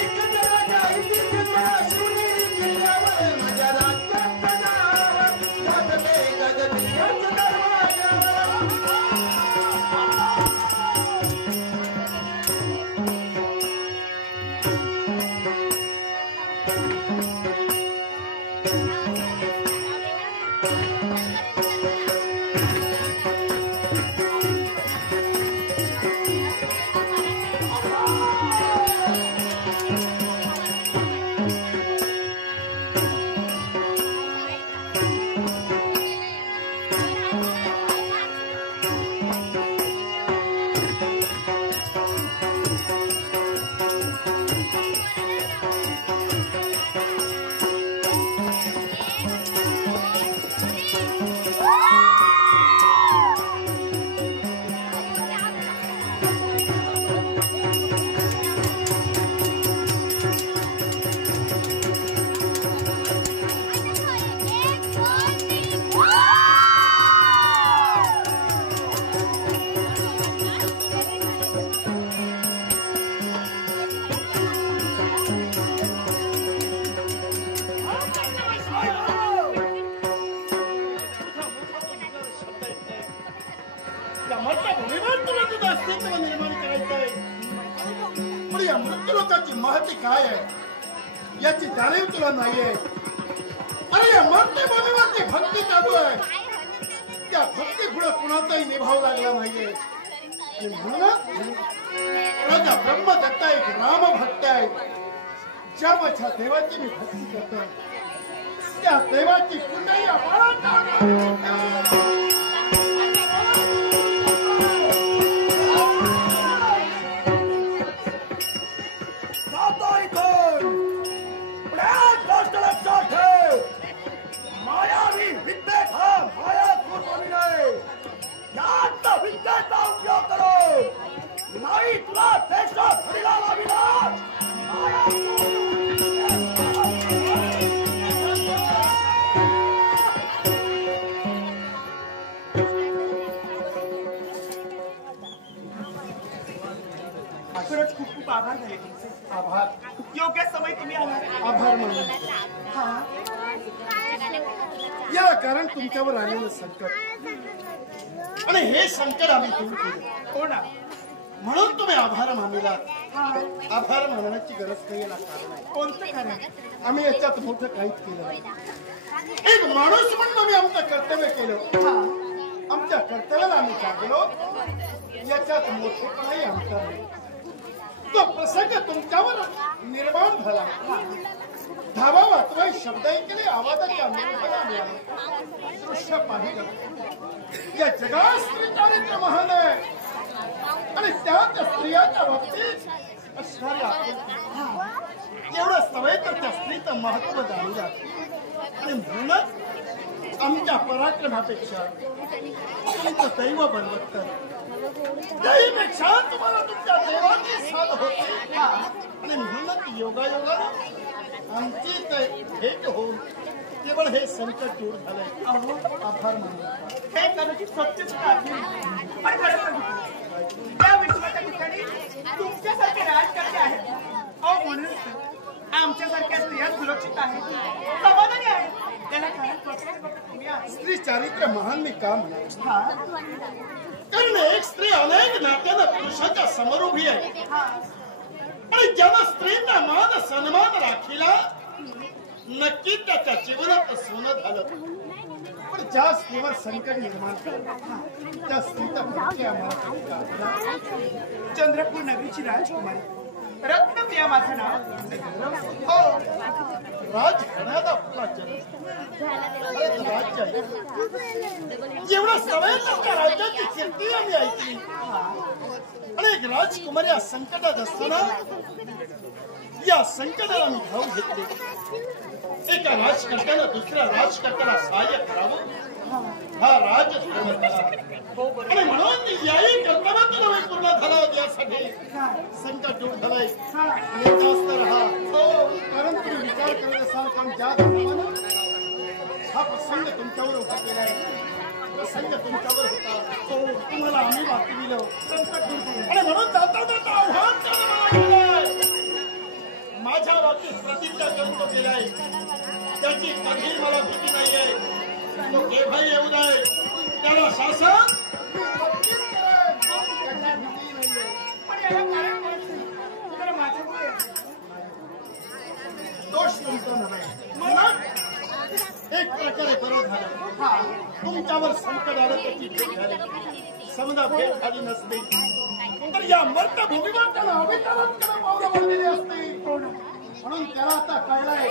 एक राजा इतिहास सुनेरी किल्ल्यावर माझ्या राज्यात गाजते गजबियाचा दरवाजा मृत्यूलोकाची महती काय आहे याची जाणीव तुला नाहीये. अरे या मृत्यूभूमीवरती भक्ती चालू आहे. त्या भक्ती पुढे कुणाचाही निभाव लागला नाहीये. म्हणून राजा ब्रह्मदत्ता एक राम भक्त आहे. ज्या माझ्या देवाची मी भक्ती करतो त्या देवाची कुठेही मायावी विद्येत हा माया सोडवली नाही. या विद्येचा उपयोग करो नाही तुला देश हरिला लाविला खरंच खूप खूप आभार झाले तुमचे. आभार योग्य समय तुम्ही आला. आभार मानू. या कारण तुमच्यावर आलेलं संकट आणि हे संकट आम्ही दूर केले. हो ना. म्हणून तुम्ही आभार मानला. आभार मानण्याची गरज नाही याला कारण आहे. कोणतं कारण? आम्ही याच्यात मोठं काहीच केलं नाही. एक माणूस म्हणून आम्ही आमचं कर्तव्य केलं. आमच्या कर्तव्याला आम्ही जागलो. याच्यात मोठेपणाही आमचा नाही. तो प्रसंग तुमच्यावर निर्माण झाला. धावा वाचवाय शब्द ऐकले आवाजाच्या निर्भरा मिळाला. दृश्य पाहिलं. या जगात स्त्री चारित्र्य महान आहे आणि त्यात स्त्रियाच्या बाबतीत असणारी आपुलकी एवढं सवय तर त्या स्त्रीचं महत्व जाणून जाते. आणि म्हणूनच आमच्या पराक्रमापेक्षा तुमचं दैव बलवत्तर दैवपेक्षा तुम्हाला तुमच्या देवाची साथ होती. आणि म्हणूनच योगायोगानं आमची भेट होऊन केवळ हे संकट दूर झालंय. आभार मानू. हे कदाचित सत्यच पण खरं सांगितलं त्या विश्वाच्या ठिकाणी तुमच्यासारखे राजकारणी आहेत. अहो म्हणून आमच्यासारख्या स्त्रिया सुरक्षित आहेत, समाधानी आहेत. त्याला कारण तुम्ही आहात. स्त्री चारित्र्य महान मी का म्हणा. कारण एक स्त्री अनेक नात्यानं पुरुषाच्या समोर उभी आहे. आणि ज्यानं स्त्रींना मान सन्मान राखीला नक्की त्याच्या जीवनात सोनं झालं. पण ज्या स्त्रीवर संकट निर्माण झालं त्या स्त्रीचा परिचय आम्हाला. चंद्रपूर नगरीची राजकुमारी रत्नप्रिया माझं नाव. हो राजघराण्यात आपला जन्म राज्य आहे. एवढं सवय त्या राज्याची कीर्ती आम्ही ऐकली. आणि एक राजकुमारी या संकटात असताना या संकटाला आम्ही धाव घेतली. एका राजकर्त्यानं दुसऱ्या राजकर्त्याला सहाय्य करावं हा राजधर्म. हो बरोबर. आणि म्हणून याही कर्तव्यात नव्हे पूर्ण झाला यासाठी संकट दूर झालंय आणि जास्त राहा. कारण तुम्ही विचार करत असाल कारण ज्या धर्मानं हा प्रसंग तुमच्यावर उभा केलाय, प्रसंग तुमच्यावर होता, तुम्हाला आम्ही वाचविलं संकट दूर झालं आणि म्हणून जाता जाता आव्हान केलं. माझ्या बाबतीत प्रतिज्ञा करून केलाय, त्याची कधी मला भीती नाहीये. तो केव्हाही येऊ नये, त्याला शासन पण याला कारण कोण? तर माझ्यामुळे दोष तुमचा नव्हे. मला एक प्रकारे बरं झालं. तुमच्यावर संकट आलं त्याची भेट झाली. समजा भेट झाली नसते तर या मर्त भूमीवर त्याला अभितानात पावलं पडलेली असते. म्हणून त्याला आता कळलंय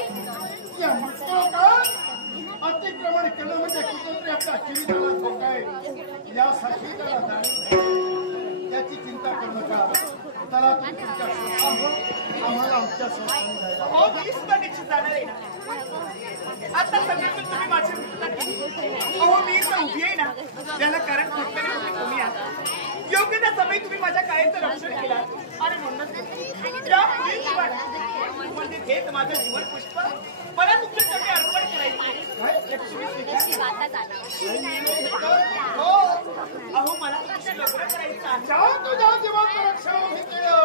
या मृत्यूकाळ अतिक्रमण केलं म्हणजे कुठेतरी आपल्या जीविताला धोका आहे. यासाठी त्याला जाणीव, त्याची चिंता करू नका. त्याला तुमच्या स्वतः आम्हाला आमच्या स्वतः हो मी सुद्धा निश्चित जाणार आहे ना. आता सगळं तुम्ही माझ्या विरोधात अहो मी इथं उभी आहे ना, त्याला कारण कुठल्याने तुम्ही आहात. योग्य त्या समय तुम्ही माझ्या कायेचं रक्षण केलं आणि म्हणूनच म्हणजे हेच माझं जीवन पुष्प मला तुमच्यासाठी अर्पण करायचं. हो अहो मला तुमच्या लग्न करायचं आहे. तुझ्या जीवाचं रक्षण मी केलं.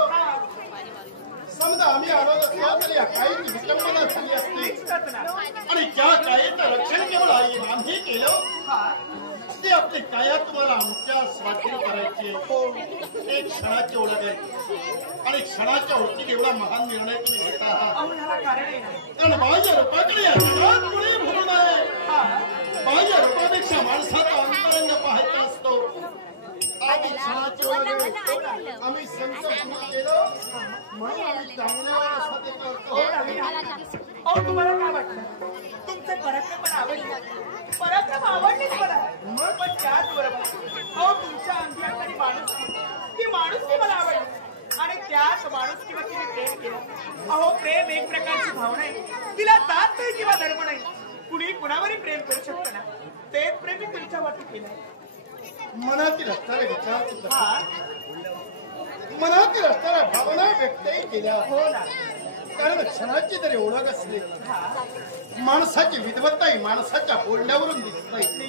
समजा आम्ही आलो नसलो तर या काहीची विटंबना झाली असती आणि त्या कायेचं रक्षण केवळ आम्ही केलं. ते आपली काया तुम्हाला आमच्या स्वाधीन करायची. एक क्षणाची ओळख आहे आणि क्षणाच्या ओळखीत एवढा महान निर्णय तुम्ही घेता आहात. अहो ह्याला कारण आहे ना. कारण बाह्य रूपाकडे या जगात कुणी भरू नये. बाह्य रूपापेक्षा माणसाचा अंतरंग पाहायचा असतो. आधी क्षणाची ओळख आम्ही संकट दूर केलो म्हणून आम्ही चांगल्यासाठी करतो. अहो तुम्हाला काय वाटतं तुमचे पराक्रम पण आवडले? पराक्रम आवडलेच मला, पण त्याचबरोबर अहो तुमच्या अंतरातली माणुसकी, ती माणुसकी मला आवडली आणि त्याच माणुसकीवर तिने प्रेम केलं. अहो प्रेम एक प्रकारची भावना आहे, तिला जात नाही किंवा धर्म नाही. कुणी कुणावरही प्रेम करू शकतं ना, तेच प्रेम मी तुमच्यावरती केलं. मनातील असणारे विचार सुद्धा मनातील असणाऱ्या भावना व्यक्तही केल्या. हो ना. कारण क्षणाची जरी ओळख असली माणसाची विद्वत्ता ही माणसाच्या बोलण्यावरून दिसते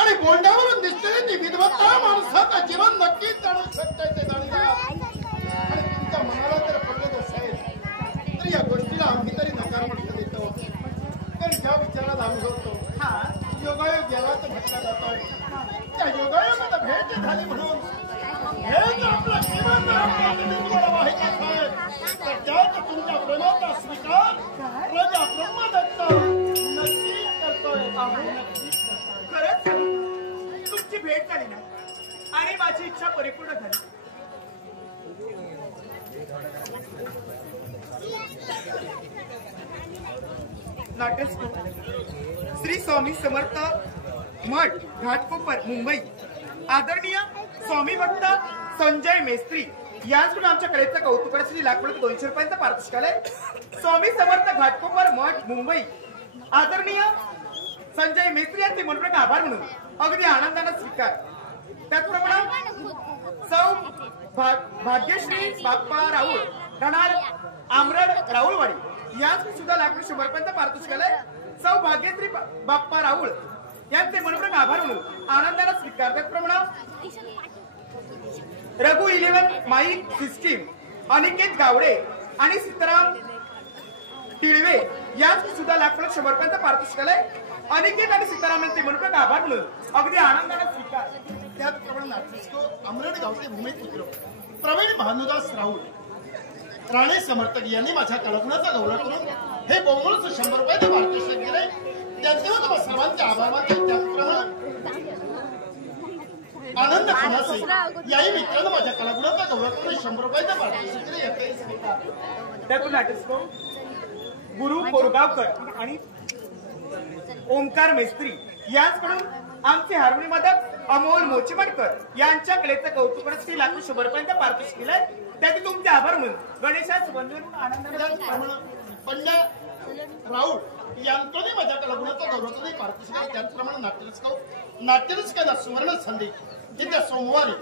आणि बोलण्यावरून दिसते ती विद्वत्ता माणसाचं जीवन नक्कीच जाणू शकते. ते जाणूया आणि तुमच्या मनाला जर पडत असेल तर या गोष्टीला आम्ही तरी नकार म्हटलं देतो. कारण ज्या विचारात आम्ही होतो योगायोग याला तर म्हटला जातो. त्या योगायोगाला भेट झाली म्हणून हे जर आपलं जीवन जर आपल्याला तुम्हाला माहित असेल तर त्यात तुमच्या प्रेमाचा स्वीकार प्रजा ब्रह्मदत्त नक्कीच करतोय. खरंच तुमची भेट झाली ना आणि माझी इच्छा परिपूर्ण झाली. नाट्यस्थ श्री स्वामी समर्थ मठ घाटकोपर मुंबई आदरणीय स्वामी भक्त संजय मेस्त्री यांकडून आमच्या कलेचं कौतुक श्री लाख 200 रुपयांचा पारितोषिक आलंय. स्वामी समर्थ घाटकोपर मठ मुंबई आदरणीय संजय मेस्त्री यांचे मनपूर्वक आभार म्हणून अगदी आनंदाने स्वीकार. त्याचप्रमाणे सौ भाग्यश्री बाप्पा राऊळ रणाल आमरड राऊळवाडी यांस सुद्धा लाख 100 रुपयांचा पारितोषिक आलंय. सौ भाग्यश्री बाप्पा राऊळ यांचे मनपूर्वक आभार म्हणून आनंदाने स्वीकार. त्याचप्रमाणे रघु 11 माईक सिस्टीम अनिकेत गावडे आणि सीताराम टिळवे यांस सुद्धा लाख 100 रुपयांचा पारितोषिक आलंय. अनिकेत आणि सीताराम यांचे मनपूर्वक आभार म्हणून अगदी आनंदाने स्वीकार. त्याचप्रमाणे नाट्यस्थ अमरड गावचे भूमिपुत्र प्रवीण भानुदास राऊळ राणे समर्थक यांनी माझ्या कलागुणाचा गौरव करून हे बोंबलचं 100 रुपयाचे पारितोषिक दिले. त्यांचे तुम्हा सर्वांचे आभार मानते. त्याचप्रमाणे आनंद खनासे याही मित्रांनो माझ्या कलागुणाचा गौरव करून 100 रुपयाचे पारितोषिक दिले. त्यातून नाट्यस्थ गुरु कोरगावकर आणि ओमकार मेस्त्री यांच्याकडून आमचे हार्मोनी वादक अमोल मोचीमडकर यांच्या कलेचं कौतुक श्री लाख 100 रुपयांचा पारितोषिक दिलाय. त्याचे तुमचे आभार म्हणून गणेशास वंदन आनंदाने बंड्या राऊळ यांच्याने माझ्या लग्नाचा गौरवचा पार्थिशिका त्याचप्रमाणे नाट्यरसिकांना सुवर्ण संधी येत्या सोमवारी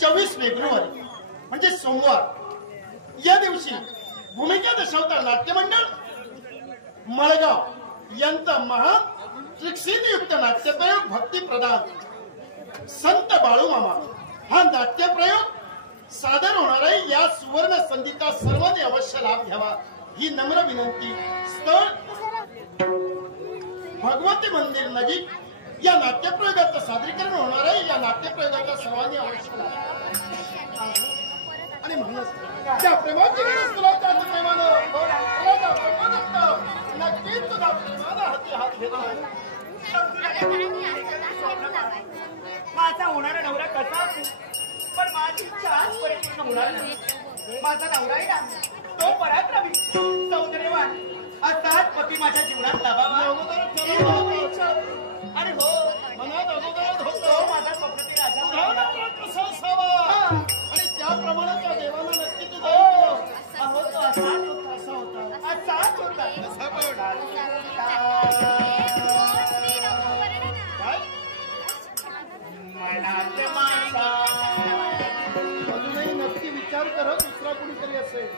24 फेब्रुवारी म्हणजे सोमवार या दिवशी भूमिका दशावतार नाट्य मंडळ मळगाव यांचा महान शिक्षणयुक्त नाट्यप्रयोग भक्ती प्रदान संत बाळूमामा हा नाट्यप्रयोग सादर होणार आहे। या सुवर्ण संधीचा सर्वांनी अवश्य लाभ घ्यावा ही नम्र विनंती। स्थळ भगवती मंदिर नजीक या नाट्यप्रयोगाचं सादरीकरण होणार आहे। या नाट्यप्रयोगाचा सर्वांनी अवश्य लाभ आणि म्हणूनच त्या प्रेमाची नक्कीच तुझा प्रेमाला हाती हात घेतला माझा होणारा नवरा कसा पण माझी इच्छा आजपर्यंत होणार नाही। माझा नवराही ना तो पराक्रमी सौंदर्यवान अर्थात पती माझ्या जीवनात लाभावा आणि हो मनात अगोदर होतो माझा स्वप्नातील राजा कसा असावा आणि त्याप्रमाणे त्या देवाला नक्की तुझा अहो तो असाच होता मनात माझा अजूनही नक्की विचार कर दुसरा कोणीतरी असेल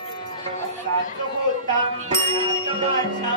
असाच होता मनात माझा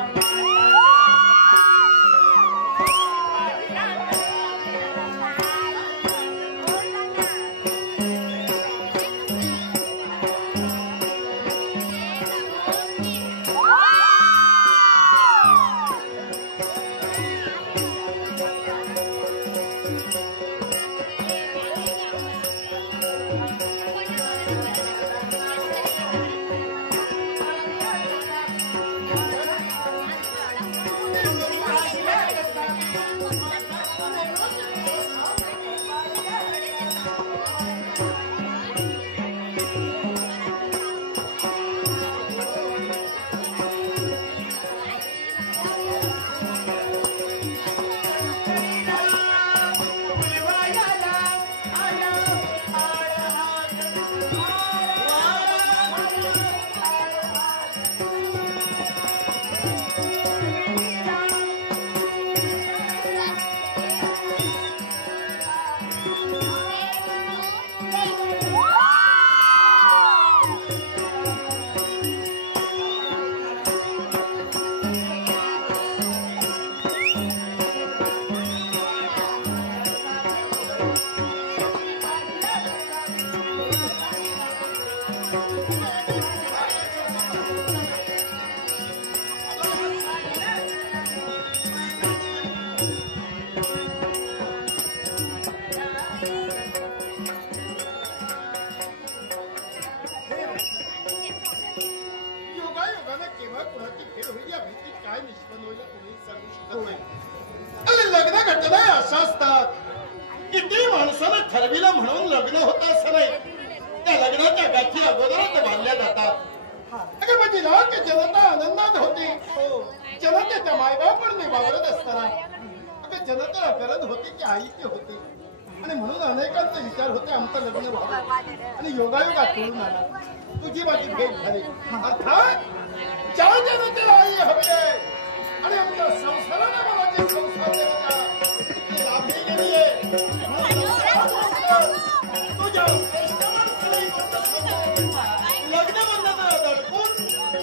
लग्न घटना अशा असतात किती माणसानं ठरविलं म्हणून लग्न होतं असं नाही। त्या लग्नाच्या गाठी अगोदरच बांधल्या जातात। अगं म्हणजे ना की जनता आनंदात होती जनतेच्या मायबापांनी वावरत असताना अगं जनतेला गरज होती की आईची होती आणि म्हणून अनेकांचे विचार होते आमचं लग्न व्हावं आणि योगायोगात करून आला तुझी माझी भेट झाली। अर्थात ज्या जनतेला आई हवी आहे आणि आमच्या संसाराने मला जे संस्कार देवता ती लाभली गेली आहे तुझ्या लग्न बंधनाला दडपून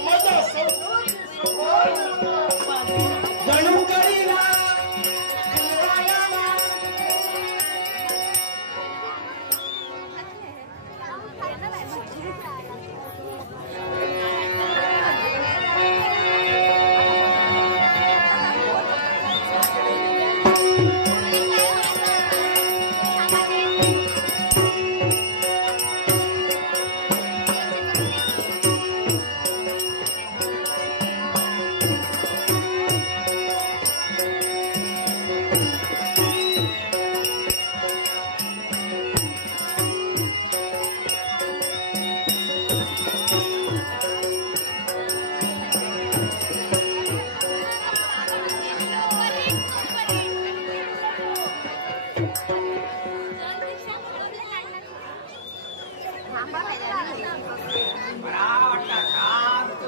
माझ्या संसाराची जणू करीला बरा वाटला शांत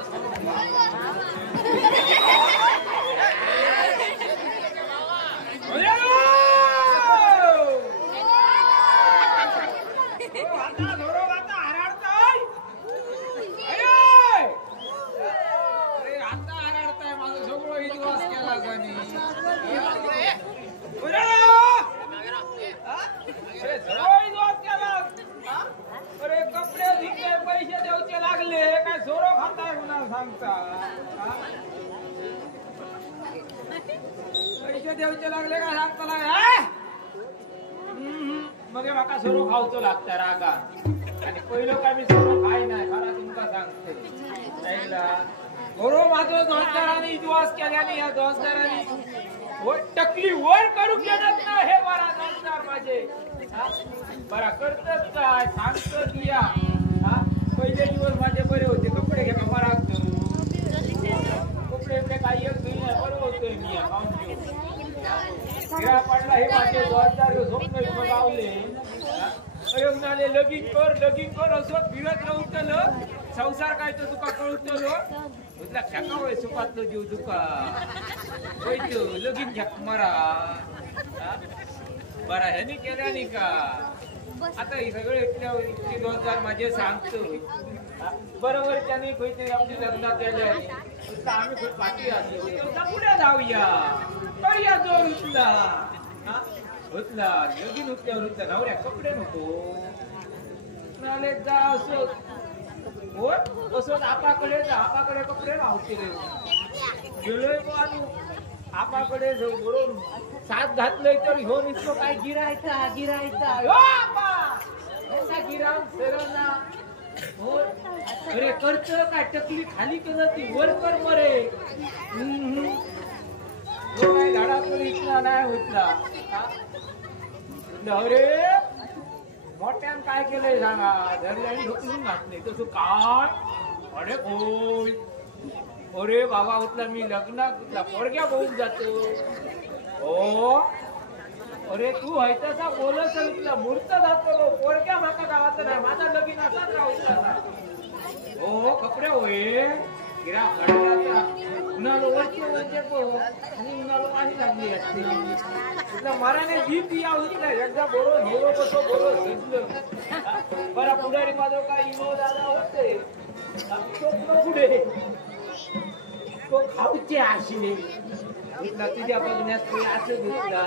अरे कपडे धुतले पैसे देऊचे लागले काय झोरो खाताय म्हणा सांगता पैसे देऊचे लागले काय सांगता मग म्हाका झोरो खावचो लागता रागा आणि पहिलं काय मी झोरो खाय नाही खरा तुमका सांगते झोरो माझो दोस्तारांनी विश्वास केल्याने या दोस्तारांनी टकली वर करू केलं ना हे बरा दोस्तार माझे बरा करतच काय सांगत या पहिले दिवस माझे बरे होते कपडे घे मला कपडे काही एक नाही बरं होतोय मी गिरा पडला हे माझे जबाबदार झोप गावले अरे म्हणाले लगीन कर असं फिरत राहून संसार काय तर तुका कळतलो म्हटलं खेका होय सुखातलो जीव तुका होयतो लगीन झक मारा बरा ह्यानी केल्या नाही का आता हे सगळे इतके 2000 माझे सांगतो बरोबर त्याने खंयतरी आपली लग्न केल्या आम्ही खूप बाकी असलो पुढे जाऊया करूया जोर उचला लगीन उठल्यावर नवऱ्या कपडे नको नाले जा असो हो असं आपाकडे कपडे राहते गेलोय आपाकडे बरोबर साथ घातलंय तर ह्यो निसतो काय गिरायचा गिराव सरना हो अरे करत काय टकली खाली केलं ती वर कर मरे काय झाडा पण इथला नाही होतला अरे मोठ्यान काय केलंय सांगा धरले आणि ढोकलून घातले तसं काय अरे कोण अरे बाबा होतला मी लग्नात पोरग्या बघून जातो हो अरे तू है तसा बोलत इथला मूर्त जातो पोरग्या माका गावात नाही माझा लगीन असाच राहू हो कपडे होय गिरा खडला उन्हाळो वरचे आणि उन्हाळो पाणी लागली असते मराने जीप या होतला एकदा बोरो हेरो बसो बोरो झटलं बरा पुढारी माझं काय इनो दादा होते पुढे तो खाऊचे आशिले तुझ्या बघण्यात असं घेतला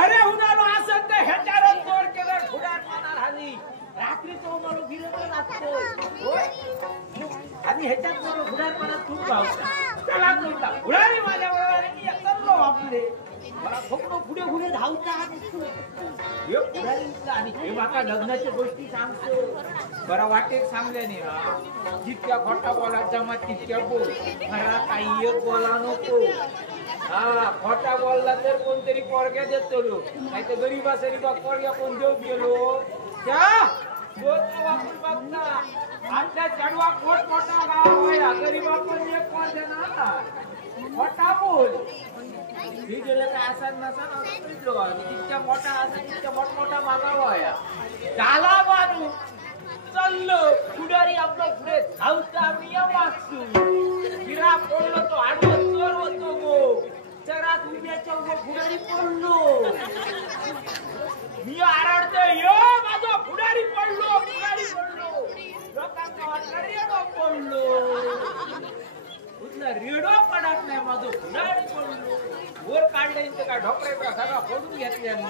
अरे उन्हाळो असं तर ह्याच्यावर तोड केलं फुडार पाणार आली रात्री तो उन्हाळो फिरत लागतो आणि ह्याच्यात मला फुडार पाण्यात खूप गावता त्याला बोलता फुडारी माझ्या बरोबर करलो आपले मला खोकडो पुढे धावता आणि हे माका लग्नाच्या गोष्टी सांगतो बरा वाटेक सांगल्याने जितक्या खोटा बोला जमा तितक्या बोल खरा काही एक बोला नको हा खोटा बोलला तर कोणतरी पोरग्या देतो नाही तर गरीबा सरीबा पोरग्या कोण देऊ गेलो त्या वापरून बघता आपल्या चढवा कोट मोठा गाव गरीबा पण एक कोण देणार खोटा बोल ही गेलं काय असा नसा तितक्या मोठा असा तितक्या मोठमोठा मागावा या झाला मारू चाललं पुढारी आपलं पुढे धावता मी वाचू फिरा पडलो तो आडवत चोर होतो गो चरात उभ्याच्या उभं पुढारी पडलो मी आरडतोय यो माझा पुढारी पडलो लोकांना वाटलं रेडो पडलो उतला रेडो पडत नाही माझं पुढारी पडलो वर काढले काय ढोकऱ्याचा सगळा फोडून घेतल्यानं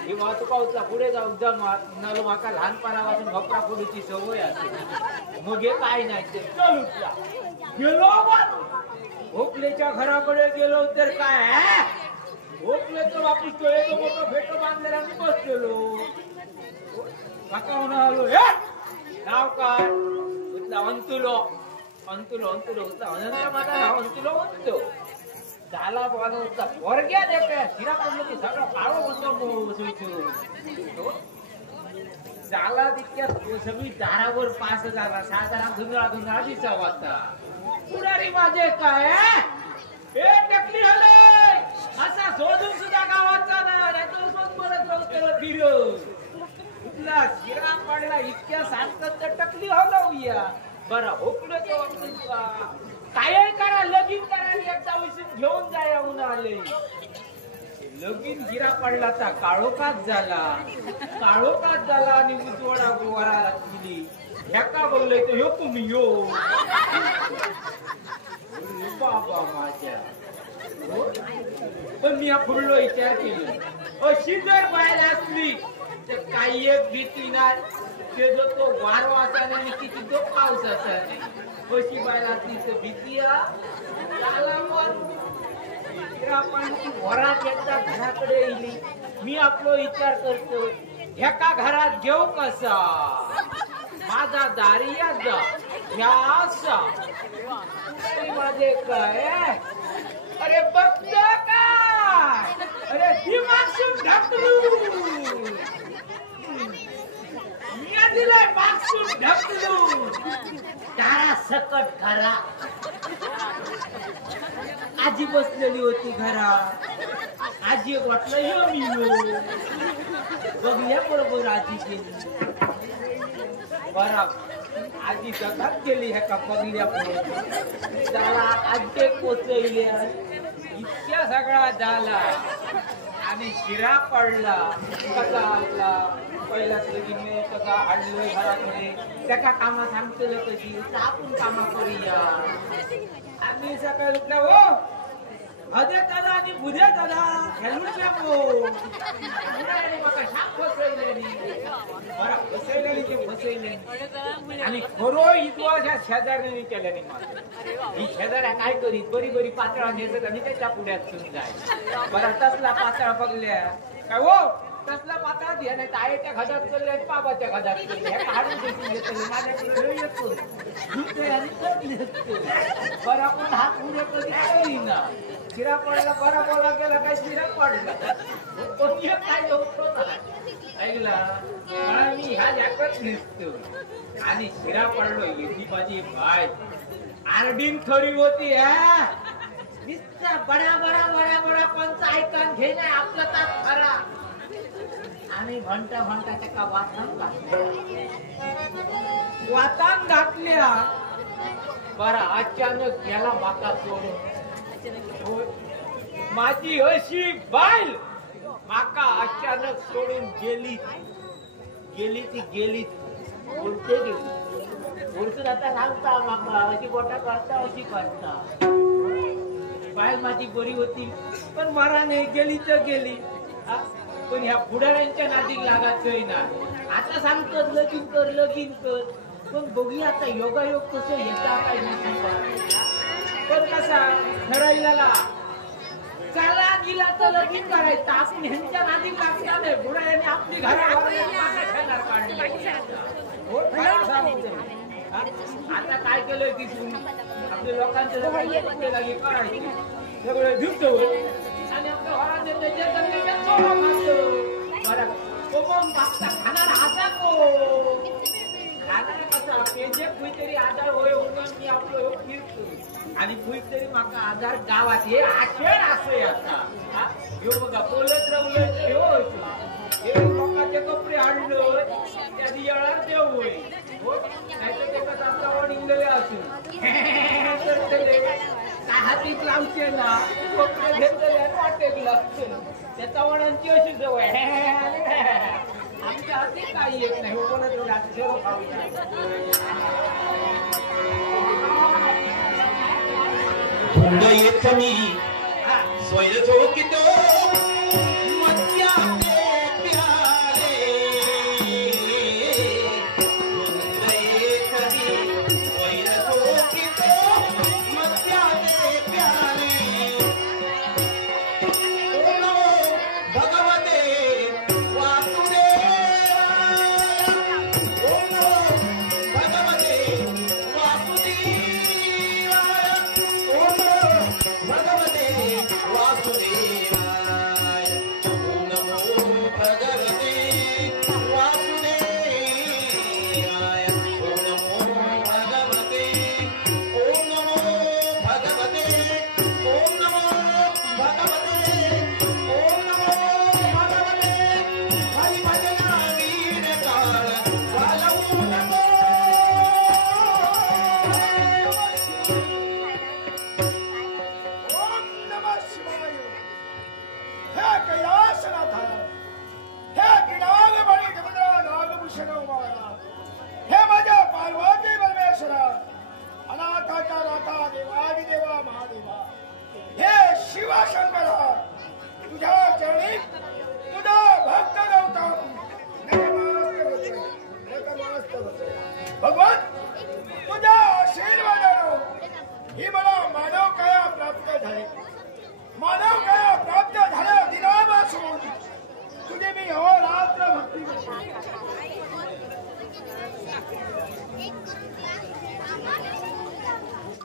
ही वाहतुका उतला पुढे जाऊ जाऊ माका लहानपणापासून ढोकरा फोडूची सवय असते मग हे काय नाही ते चल उठला गेलो भोकलेच्या घराकडे गेलो तर काय भोकलेचं वापस तो एक मोठं फेटो बांधलेला मी बसलेलो काका म्हणून आलो नाव काय उतला अंतुलो उतला अनंत माझा नाव अंतुलो म्हणतो झाला बनवता वर्ग्या देख्या शिरा पडलं की सगळं काळो बसतो झाला तितक्या सगळी दारावर 5000 6000 धुंदळा दिसा वाजता पुढारी माझे काय हे टकली हले असा शोधून सुद्धा गावाचा ना नाहीतर सोच परत राहू त्याला फिर इथला शिरा पडला इतक्या सांगत तर टकली हलवूया बरं होकलं तो काय करा लगीन करायला एकदा उशीर घेऊन जाया म्हणून आले लगीन गिरा पडला तर काळोखात झाला आणि उजवडा गोवारा दिली ह्या का बोललोय तो ह्यो तुम्ही यो बाबा माझ्या पण मी हा पुढलो विचार केला अशी जर बाहेर असली तर काही एक भीती नाही ते जो तो वारो असा नाही आणि किती तो पाऊस असा नाही अशी बाहेर असली तर भीती आपण वरात एकदा घराकडे येईल मी आपलो विचार करतो ह्या घरात घेऊ कसा माझा दारिया जा ह्या असा माझे काय अरे बघतो काय अरे ती मागसून ढकलू मी दिलाय मागसून ढकलू तारा सकट घरा आजी बसलेली होती घरात आजी वाटलं यो मी बघल्या बरोबर आजी गेली बरा आजी जगात गेली ह्या का बघल्या बरोबर त्याला आजी पोचवल्या इतक्या सगळा झाला आणि शिरा पडला कसा आणला पहिलाच लगीन कसा हाडलोय घराकडे त्या कामा सांगतो कशी आपण कामा करूया आम्ही सकाळी उठल्या हो अदे दादा आणि बुधे दादा खेळून नको मका शाप फसवलेली बरा फसवलेली ते फसवले आणि खरो इतवा ह्या शेजाऱ्यांनी केल्याने मला ही शेजाऱ्या काय करीत बरी बरी पातळा नेतात आणि त्याच्या पुढ्यात सुन जाय बरा तसला पातळा बघल्या काय हो तसला पातळा घ्या नाही आईच्या घरात चालले आणि बाबाच्या घरात चालले ह्या काढून देखील घेतले माझ्याकडे येतो बरा पण हा पुढे कधी काही ना शिरा पडला बरा बोला गेला काय शिरा पडला काय ऐकला मला मी ह्या जॅकच निसतो आणि शिरा पडलो ही माझी बाय आरडीन खरी होती नुसता बड्या बडा बड्या बडा पंच ऐकून घे नाही आपलं ताक खरा आणि घंटा घंटा त्याका वातान घातल्या बरा अचानक गेला माका सोडून माझी अशी बाईल माका अचानक सोडून गेली ती गेली उलटे गेली उलटून आता सांगता माका अशी बोटा करता अशी करता बाईल माझी बरी होती पण मरा नाही गेली तर गेली पण ह्या पुढाऱ्यांच्या नादी लागत ना आता सांगतो लगीन कर पण बघूया आता योगायोग कसं येता काय पण कसा ठरायला चला गेला तर लगीन करायचं आपण ह्यांच्या नादी लागता नाही पुढाऱ्यांनी आपली आता काय केलंय दिसून आपल्या लोकांचं करायचं सगळं भिक्त आणि आपल्या खाणार असा खाणार कसा पेजे कुठेतरी आजार होय म्हणून मी आपलं फिरतो आणि कुठेतरी माका आजार गावात हे आशेर असं आता ह्यो बघा बोलत रवलं हे लोकांचे कपडे आणलं त्याची येणार देव होय नाहीतर ते कसं आपला वडील असून काय हातीत लावते ना कपडे घेतले वाटेक लागते त्याचा वडांची अशी जवळ आमच्या हाती काही येत नाही बोलत थंड येत मी स्वैर झोकितो वासुदेवा तुझ्या आशीर्वादाने ही मला मानव काया प्राप्त झाली. मानव काया प्राप्त झाल्या दिनापासून तुझे मी अहोरात्र भक्ती करतो.